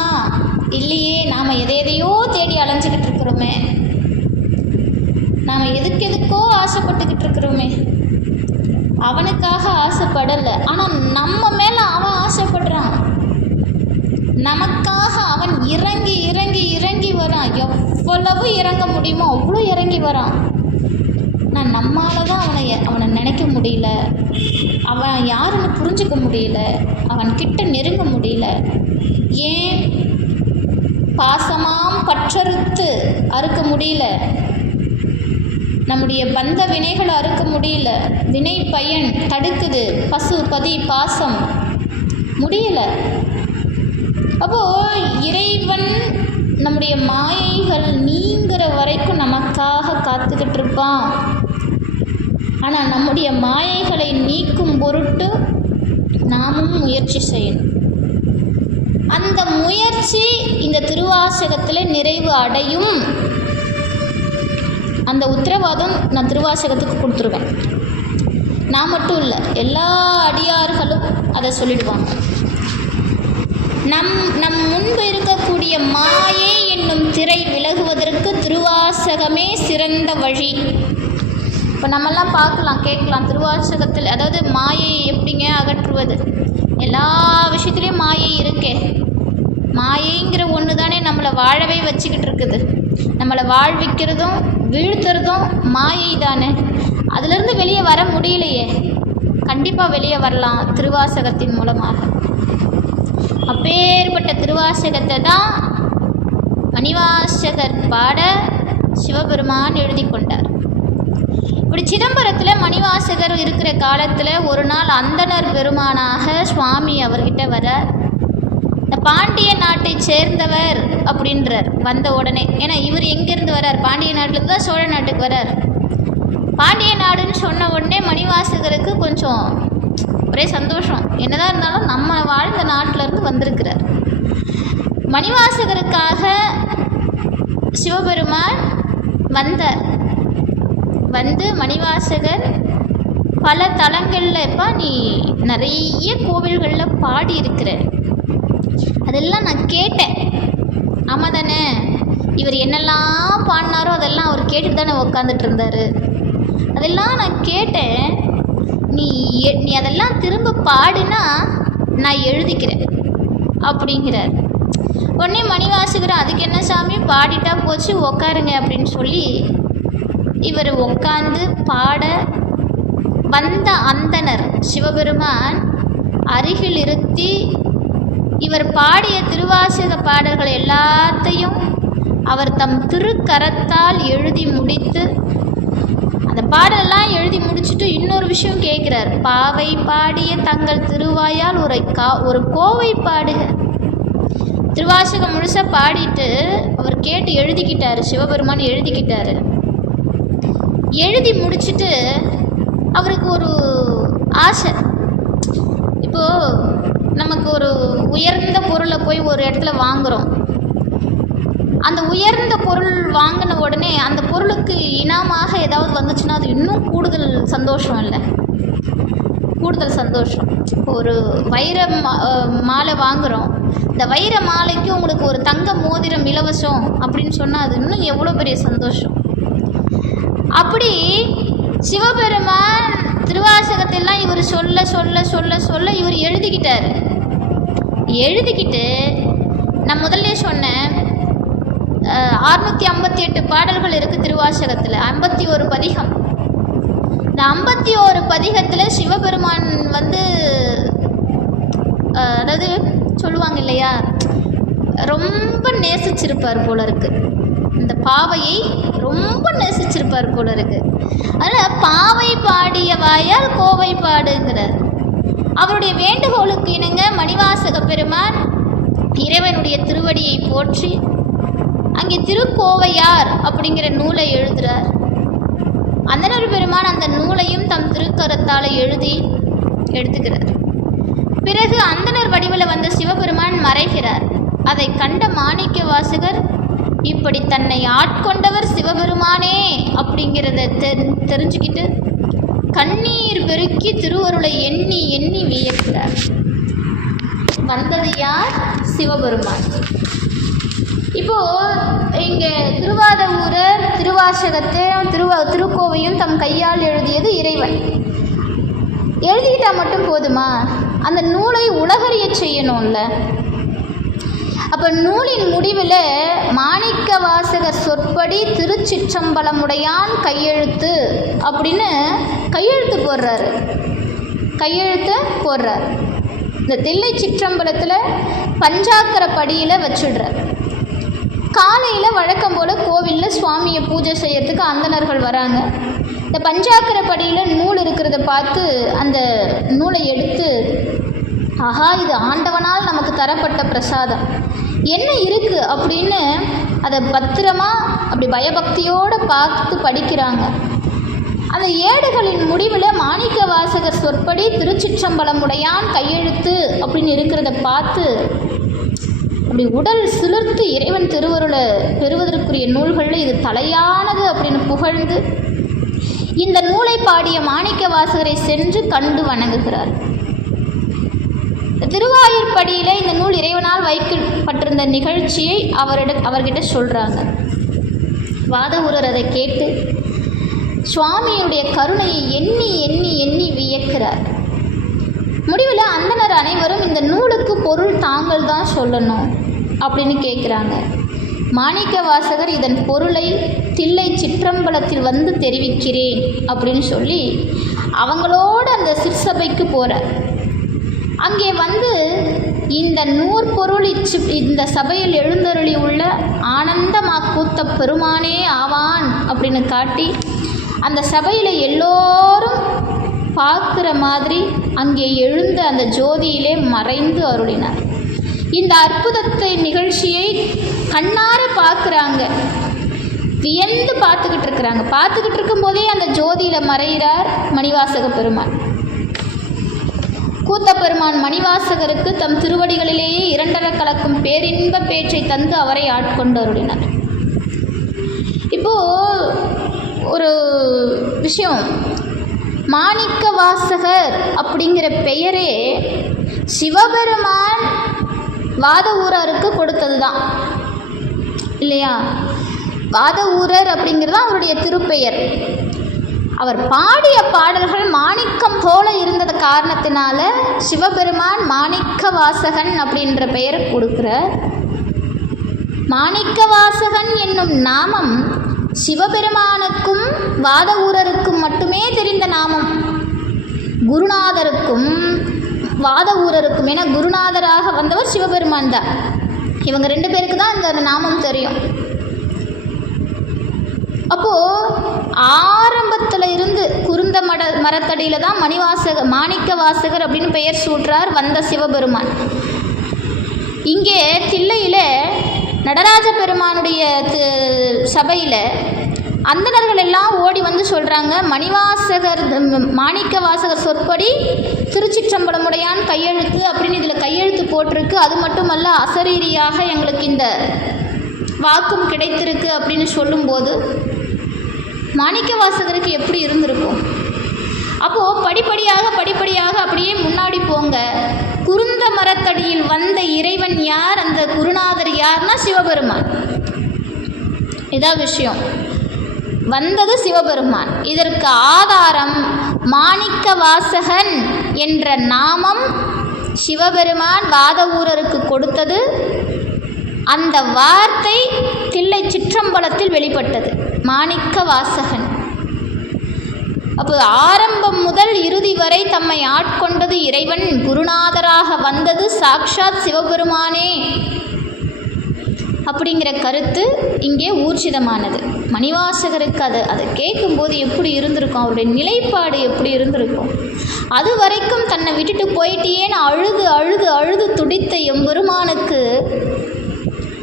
இல்லையே. நாம் எதையோ தேடி அலைஞ்சிக்கிட்டு இருக்கிறோமே. நாம் எதுக்கோ ஆசைப்பட்டுக்கிட்டு இருக்கிறோமே. அவனுக்காக ஆசைப்படலை, ஆனால் நம்ம மேலே அவன் ஆசைப்படுறான். நமக்காக அவன் இறங்கி இறங்கி இறங்கி வரான். எவ்வளவு இறங்க முடியுமோ அவ்வளோ இறங்கி வரான். நான் நம்மளால தான் அவனை நினைக்க முடியல, அவன் யாருன்னு புரிஞ்சுக்க முடியல, அவன் கிட்ட நெருங்க முடியல. ஏன்? பாசமாம் பற்றறுத்து அறுக்க முடியல, நம்முடைய பந்த வினைகளை அறுக்க முடியல, வினை பயன் தடுக்குது, பசு பதி பாசம் முடியல. அப்போது இறைவன் நம்முடைய மாயைகள் நீங்கிற வரைக்கும் நமக்காக காத்துக்கிட்டு இருப்பான். ஆனால் நம்முடைய மாயைகளை நீக்கும் பொருட்டு நாமும் முயற்சி செய்யணும். அந்த முயற்சி இந்த திருவாசகத்தில் நிறைவு அடையும். அந்த உத்தரவாதம் நான் திருவாசகத்துக்கு கொடுத்துருவேன். நான் மட்டும் இல்லை, எல்லா அடியார்களும் அதை சொல்லிடுவாங்க. நம் முன்பு இருக்கக்கூடிய மாயை என்னும் திரை விலகுவதற்கு திருவாசகமே சிறந்த வழி. இப்போ நம்மெல்லாம் பார்க்கலாம், கேட்கலாம் திருவாசகத்தில். அதாவது மாயை எப்படிங்க அகற்றுவது? எல்லா விஷயத்துலேயும் மாயை இருக்கே. மாயைங்கிற ஒன்று தானே நம்மளை வாழவே வச்சுக்கிட்டு இருக்குது. நம்மளை வாழ்விக்கிறதும் வீழ்த்துறதும் மாயை தானே. அதிலிருந்து வெளியே வர முடியலையே. கண்டிப்பாக வெளியே வரலாம் திருவாசகத்தின் மூலமாக. அப்பேற்பட்ட திருவாசகத்தை தான் மணிவாசகர் பாட சிவபெருமான் எழுதி கொண்டார். இப்படி சிதம்பரத்தில் மணிவாசகர் இருக்கிற காலத்தில் ஒரு நாள் அந்தணர் பெருமானாக சுவாமி அவர்கிட்ட வர, இந்த பாண்டிய நாட்டை சேர்ந்தவர் அப்படின்றார். வந்த உடனே, ஏன்னா இவர் எங்கேருந்து வரார்? பாண்டிய நாட்டில் தான் சோழ நாட்டுக்கு வரார். பாண்டிய நாடுன்னு சொன்ன உடனே மணிவாசகருக்கு கொஞ்சம் ஒரே சந்தோஷம். என்னதான் இருந்தாலும் நம்ம வாழ்ந்த நாட்டிலேருந்து வந்திருக்கிறார். மணிவாசகருக்காக சிவபெருமான் வந்தார். வந்து மணிவாசகர் பல தலங்களில், இப்போ நீ நிறைய கோவில்களில் பாடி இருக்கிற, அதெல்லாம் நான் கேட்டேன். ஆமாம் தானே? இவர் என்னெல்லாம் பாடினாரோ அதெல்லாம் அவர் கேட்டுட்டு தானே உட்காந்துட்டு இருந்தார். அதெல்லாம் நான் கேட்டேன். நீ அதெல்லாம் திரும்ப பாடினா நான் எழுதிக்கிறேன் அப்படிங்கிறார். உடனே மணிவாசகர், அதுக்கு என்ன சாமி, பாடிட்டா போச்சு, உக்காருங்க அப்படின்னு சொல்லி இவர் உட்காந்து பாட, வந்த அந்தணர் சிவபெருமான் அருகில் இருத்தி இவர் பாடிய திருவாசக பாடல்கள் எல்லாத்தையும் அவர் தம் திருக்கரத்தால் எழுதி முடித்து, அந்த பாடலெல்லாம் எழுதி முடிச்சுட்டு இன்னொரு விஷயம் கேட்குறார். பாவை பாடிய தங்கள் திருவாயால் ஒரு கோவை பாடுக. திருவாசகம் முழுசாக பாடிட்டு அவர் கேட்டு எழுதிக்கிட்டார். சிவபெருமான் எழுதிக்கிட்டார். எழுதி முடிச்சுட்டு அவருக்கு ஒரு ஆசை. இப்போது நமக்கு ஒரு உயர்ந்த பொருளை போய் ஒரு இடத்துல வாங்குகிறோம். அந்த உயர்ந்த பொருள் வாங்கின உடனே அந்த பொருளுக்கு இனாமாக ஏதாவது வந்துச்சுன்னா அது இன்னும் கூடுதல் சந்தோஷம் இல்லை? கூடுதல் சந்தோஷம். ஒரு வைர மாலை வாங்குகிறோம். இந்த வைர மாலைக்கு உங்களுக்கு ஒரு தங்க மோதிரம் இலவசம் அப்படின்னு சொன்னால் அது இன்னும் எவ்வளோ பெரிய சந்தோஷம். அப்படி சிவபெருமான் திருவாசகத்தெல்லாம் இவர் சொல்ல சொல்ல சொல்ல சொல்ல இவர் எழுதிக்கிட்டார். எழுதிக்கிட்டு நான் முதல்ல சொன்னேன், 658 பாடல்கள் இருக்குது திருவாசகத்தில், 51 பதிகம். இந்த 51 பதிகத்தில் சிவபெருமான் வந்து அதாவது சொல்லுவாங்க இல்லையா, ரொம்ப நேசிச்சிருப்பார் போல இருக்கு. இந்த பாவையை ரொம்ப நேசிச்சிருப்பார் போல இருக்கு. அதில் பாவை பாடிய வாயால் கோவை பாடுங்கிறார். அவருடைய வேண்டுகோளுக்கு இணங்க மணிவாசக பெருமான் இறைவனுடைய திருவடியை போற்றி அங்கே திருக்கோவையார் அப்படிங்கிற நூலை எழுதுகிறார். அந்தணர் பெருமான் அந்த நூலையும் தம் திருக்கரத்தால் எழுதி எடுத்துக்கிறார். பிறகு அந்தணர் வடிவில் வந்த சிவபெருமான் மறைகிறார். அதை கண்ட மாணிக்க வாசகர், இப்படி தன்னை ஆட்கொண்டவர் சிவபெருமானே அப்படிங்கிறத தெரிஞ்சுக்கிட்டு கண்ணீர் பெருக்கி திருவருளை எண்ணி எண்ணி வியக்கிறார். வந்தது யார்? சிவபெருமான். இப்போது இங்கே திருவாதவூரர் திருவாசகத்தையும் திருக்கோவையும் தம் கையால் எழுதியது இறைவன். எழுதிக்கிட்டால் மட்டும் போதுமா? அந்த நூலை உலகறிய செய்யணும்ல. அப்போ நூலின் முடிவில் மாணிக்க வாசகர் சொற்படி திருச்சிற்றம்பலமுடையான் கையெழுத்து அப்படின்னு கையெழுத்து போடுறாரு. இந்த தில்லை சிற்றம்பலத்தில் பஞ்சாக்கர படியில் வச்சுடுறார். காலையில் வழக்கம் போல் கோவிலில் சுவாமியை பூஜை செய்யறதுக்கு அந்தணர்கள் வராங்க. இந்த பஞ்சாக்கர படியில் நூல் இருக்கிறத பார்த்து அந்த நூலை எடுத்து, ஆஹா, இது ஆண்டவனால் நமக்கு தரப்பட்ட பிரசாதம், என்ன இருக்குது அப்படின்னு அதை பத்திரமா அப்படி பயபக்தியோடு பார்த்து படிக்கிறாங்க. அந்த ஏடுகளின் முடிவில் மாணிக்க வாசகர் சொற்படி திருச்சிற்றம்பலமுடையான் கையெழுத்து அப்படின்னு இருக்கிறத பார்த்து அப்படி உடல் சிலிர்த்து இறைவன் திருவருளை பெறுவதற்குரிய நூல்களில் இது தலையானது அப்படின்னு புகழ்ந்து இந்த நூலை பாடிய மாணிக்க வாசகரை சென்று கண்டு வணங்குகிறார். திருவாயூர்படியில் இந்த நூல் இறைவனால் வைக்கப்பட்டிருந்த நிகழ்ச்சியை அவர்கிட்ட சொல்கிறாங்க. வாதவூரர் அதை கேட்டு சுவாமியுடைய கருணையை எண்ணி எண்ணி எண்ணி வியக்கிறார். முடிவில் அந்தணர் அனைவரும் இந்த நூலுக்கு பொருள் தாங்கள் தான் சொல்லணும் அப்படின்னு கேட்குறாங்க. மாணிக்க வாசகர் இதன் பொருளை தில்லை சிற்றம்பலத்தில் வந்து தெரிவிக்கிறேன் அப்படின்னு சொல்லி அவங்களோட அந்த சிற்சபைக்கு போகிறார். அங்கே வந்து இந்த நூற்பொருள் இந்த சபையில் எழுந்தருளி உள்ள ஆனந்தமாக்கூத்த பெருமானே ஆவான் அப்படின்னு காட்டி அந்த சபையில் எல்லோரும் பார்க்குற மாதிரி அங்கே எழுந்த அந்த ஜோதியிலே மறைந்து அருளினார். இந்த அற்புதத்தை நிகழ்ச்சியை கண்ணார பார்க்குறாங்க, வியந்து பார்த்துக்கிட்டு இருக்கும்போதே அந்த ஜோதியில் மறைகிறார் மணிவாசக பெருமான். கூத்தப்பெருமான் மணிவாசகருக்கு தம் திருவடிகளிலேயே இரண்டர கலக்கும் பேரின்ப பேச்சை தந்து அவரை ஆட்கொண்டு அருளினார். இப்போது ஒரு விஷயம், மாணிக்க வாசகர் அப்படிங்கிற பெயரே சிவபெருமான் வாதவூரருக்கு கொடுத்தது தான் இல்லையா? வாதவூரர் அப்படிங்கிறது தான் அவருடைய திருப்பெயர். அவர் பாடிய பாடல்கள் மாணிக்கம் போல இருந்தது காரணத்தினால சிவபெருமான் மாணிக்க வாசகன் அப்படின்ற பெயர் கொடுக்கிறார். மாணிக்க வாசகன் என்னும் நாமம் சிவபெருமானுக்கும் வாதவூரருக்கும் மட்டுமே தெரிந்த நாமம். குருநாதருக்கும் வாதவூரருக்கும், ஏன்னா குருநாதராக வந்தவர் சிவபெருமான் தான், இவங்க ரெண்டு பேருக்கு தான் இந்த நாமம் தெரியும். அப்போது ஆரம்பத்தில் இருந்து குருந்த மரத்தடியில் தான் மாணிக்க வாசகர் அப்படின்னு பெயர் சூட்டுறார் வந்த சிவபெருமான். இங்கே தில்லையில் நடராஜ பெருமானுடைய சபையில் அந்தணர்கள் எல்லாம் ஓடி வந்து சொல்கிறாங்க, மாணிக்க வாசகர் சொற்படி திருச்சிற்றம்பலமுடையான் கையெழுத்து அப்படின்னு இதில் கையெழுத்து போட்டிருக்கு. அது மட்டுமல்ல, அசரீரியாக எங்களுக்கு இந்த வாக்கும் கிடைத்திருக்கு அப்படின்னு சொல்லும்போது மாணிக்க வாசகருக்கு எப்படி இருந்திருக்கும்? அப்போது படிப்படியாக அப்படியே முன்னாடி போங்க. குருந்த மரத்தடியில் வந்த இறைவன் யார்? அந்த குருநாதர் யார்னா சிவபெருமான். இதான் விஷயம். வந்தது சிவபெருமான். இதற்கு ஆதாரம் மாணிக்க வாசகன் என்ற நாமம் சிவபெருமான் வாதவூரருக்கு கொடுத்தது. அந்த வார்த்தை தில்லை சிற்றம்பலத்தில் வெளிப்பட்டது, மாணிக்க வாசகன். அப்போ ஆரம்பம் முதல் இறுதி வரை தம்மை ஆட்கொண்டது இறைவன், குருநாதராக வந்தது சாக்ஷாத் சிவபெருமானே அப்படிங்கிற கருத்து இங்கே ஊர்ஜிதமானது. மணிவாசகருக்கு அதை கேட்கும்போது எப்படி இருந்திருக்கும், அவருடைய நிலைப்பாடு எப்படி இருந்திருக்கும்? அது வரைக்கும் தன்னை விட்டுட்டு போயிட்டேன்னு அழுது அழுது அழுது துடித்த எம்பெருமானுக்கு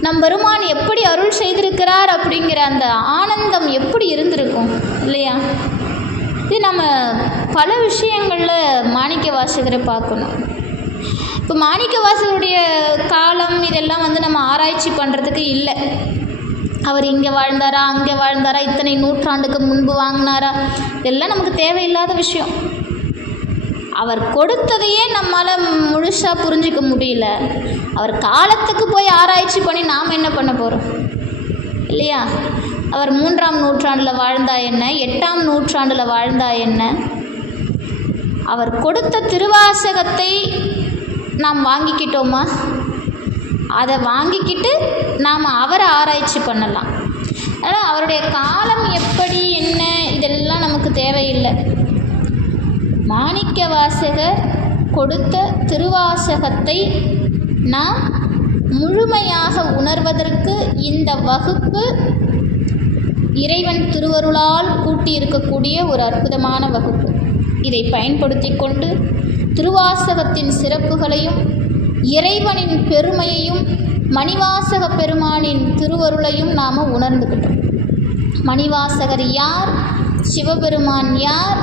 நம் பெருமான் எப்படி அருள் செய்திருக்கிறார் அப்படிங்கிற அந்த ஆனந்தம் எப்படி இருந்திருக்கும் இல்லையா? இது நம்ம பல விஷயங்களில் மாணிக்க வாசகரை பார்க்கணும். இப்போ மாணிக்க வாசகருடைய காலம் இதெல்லாம் நம்ம ஆராய்ச்சி பண்ணுறதுக்கு இல்லை. அவர் இங்கே வாழ்ந்தாரா, அங்கே வாழ்ந்தாரா, இத்தனை நூற்றாண்டுக்கு முன்பு வாங்கினாரா, இதெல்லாம் நமக்கு தேவையில்லாத விஷயம். அவர் கொடுத்ததையே நம்மளால் முழுசாக புரிஞ்சிக்க முடியல. அவர் காலத்துக்கு போய் ஆராய்ச்சி பண்ணி நாம் என்ன பண்ண போகிறோம் இல்லையா? அவர் 3ஆம் நூற்றாண்டில் வாழ்ந்தா என்ன, 8ஆம் நூற்றாண்டில் வாழ்ந்தா என்ன? அவர் கொடுத்த திருவாசகத்தை நாம் வாங்கிக்கிட்டோமா? அதை வாங்கிக்கிட்டு நாம் அவரை ஆராய்ச்சி பண்ணலாம். அதனால் அவருடைய காலம் எப்படி என்ன இதெல்லாம் நமக்கு தேவையில்லை. மாணிக்கவாசகர் கொடுத்த திருவாசகத்தை நாம் முழுமையாக உணர்வதற்கு இந்த வகுப்பு இறைவன் திருவருளால் கூட்டியிருக்கக்கூடிய ஒரு அற்புதமான வகுப்பு. இதை பயன்படுத்தி கொண்டு திருவாசகத்தின் சிறப்புகளையும் இறைவனின் பெருமையையும் மணிவாசக பெருமானின் திருவருளையும் நாம் உணர்ந்துக்கிட்டோம். மணிவாசகர் யார், சிவபெருமான் யார்,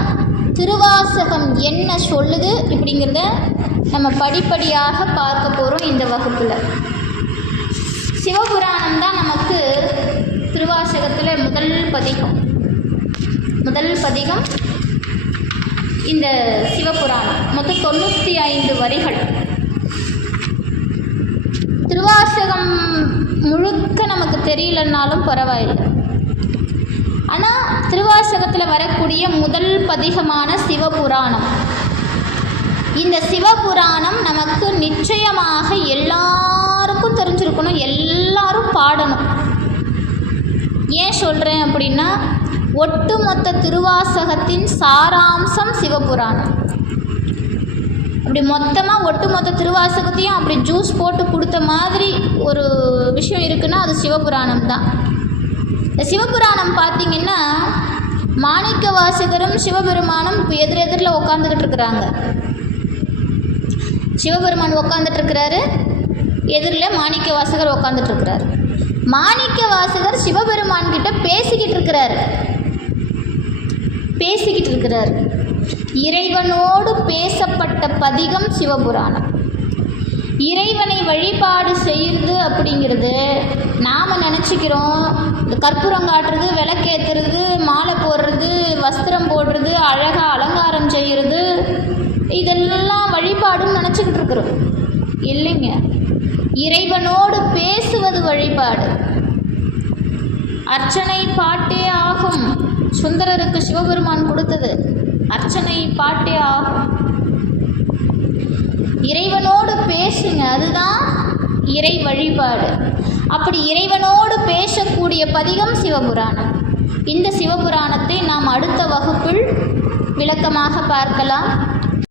திருவாசகம் என்ன சொல்லுது, இப்படிங்கிறத நம்ம படிப்படியாக பார்க்க போகிறோம் இந்த வகுப்பில். சிவபுராணம் தான் நமக்கு திருவாசகத்தில் முதல் பதிகம் இந்த சிவபுராணம். மொத்தம் 95 வரிகள். திருவாசகம் முழுக்க நமக்கு தெரியலன்னாலும் பரவாயில்லை. ஆனால் திருவாசகத்தில் வரக்கூடிய முதல் பதிகமான சிவபுராணம், இந்த சிவபுராணம் நமக்கு நிச்சயமாக எல்லாருக்கும் தெரிஞ்சிருக்கணும், எல்லாரும் பாடணும். ஏன் சொல்கிறேன் அப்படின்னா, ஒட்டுமொத்த திருவாசகத்தின் சாராம்சம் சிவபுராணம். அப்படி மொத்தமாக ஒட்டுமொத்த திருவாசகத்தையும் அப்படி ஜூஸ் போட்டு கொடுத்த மாதிரி ஒரு விஷயம் இருக்குன்னா அது சிவபுராணம் தான். இந்த சிவபுராணம் பார்த்திங்கன்னா மாணிக்கவாசகரும் சிவபெருமானும் இப்போ எதிரில் உட்காந்துக்கிட்டு இருக்கிறாங்க. சிவபெருமான் உட்காந்துட்டு இருக்கிறாரு, எதிரில் மாணிக்கவாசகர் உட்காந்துட்டு இருக்கிறாரு. மாணிக்கவாசகர் சிவபெருமான் கிட்ட பேசிக்கிட்டு இருக்கிறார். இறைவனோடு பேசப்பட்ட பதிகம் சிவபுராணம். இறைவனை வழிபாடு செய்கிறது அப்படிங்கிறது நாம் நினச்சிக்கிறோம், இந்த கற்பூரம் காட்டுறது, விளக்கேற்றுறது, மாலை போடுறது, வஸ்திரம் போடுறது, அழகாக அலங்காரம் செய்கிறது, இதெல்லாம் வழிபாடுன்னு நினச்சிக்கிட்டு இருக்கிறோம். இல்லைங்க, இறைவனோடு பேசுவது வழிபாடு. அர்ச்சனை பாட்டே ஆகும். சுந்தரருக்கு சிவபெருமான் கொடுத்தது அர்ச்சனை பாட்டே ஆகும். இறைவனோடு பேசுங்க, அதுதான் இறை வழிபாடு. அப்படி இறைவனோடு பேசக்கூடிய பதிகம் சிவபுராணம். இந்த சிவபுராணத்தை நாம் அடுத்த வகுப்பில் விளக்கமாக பார்க்கலாம்.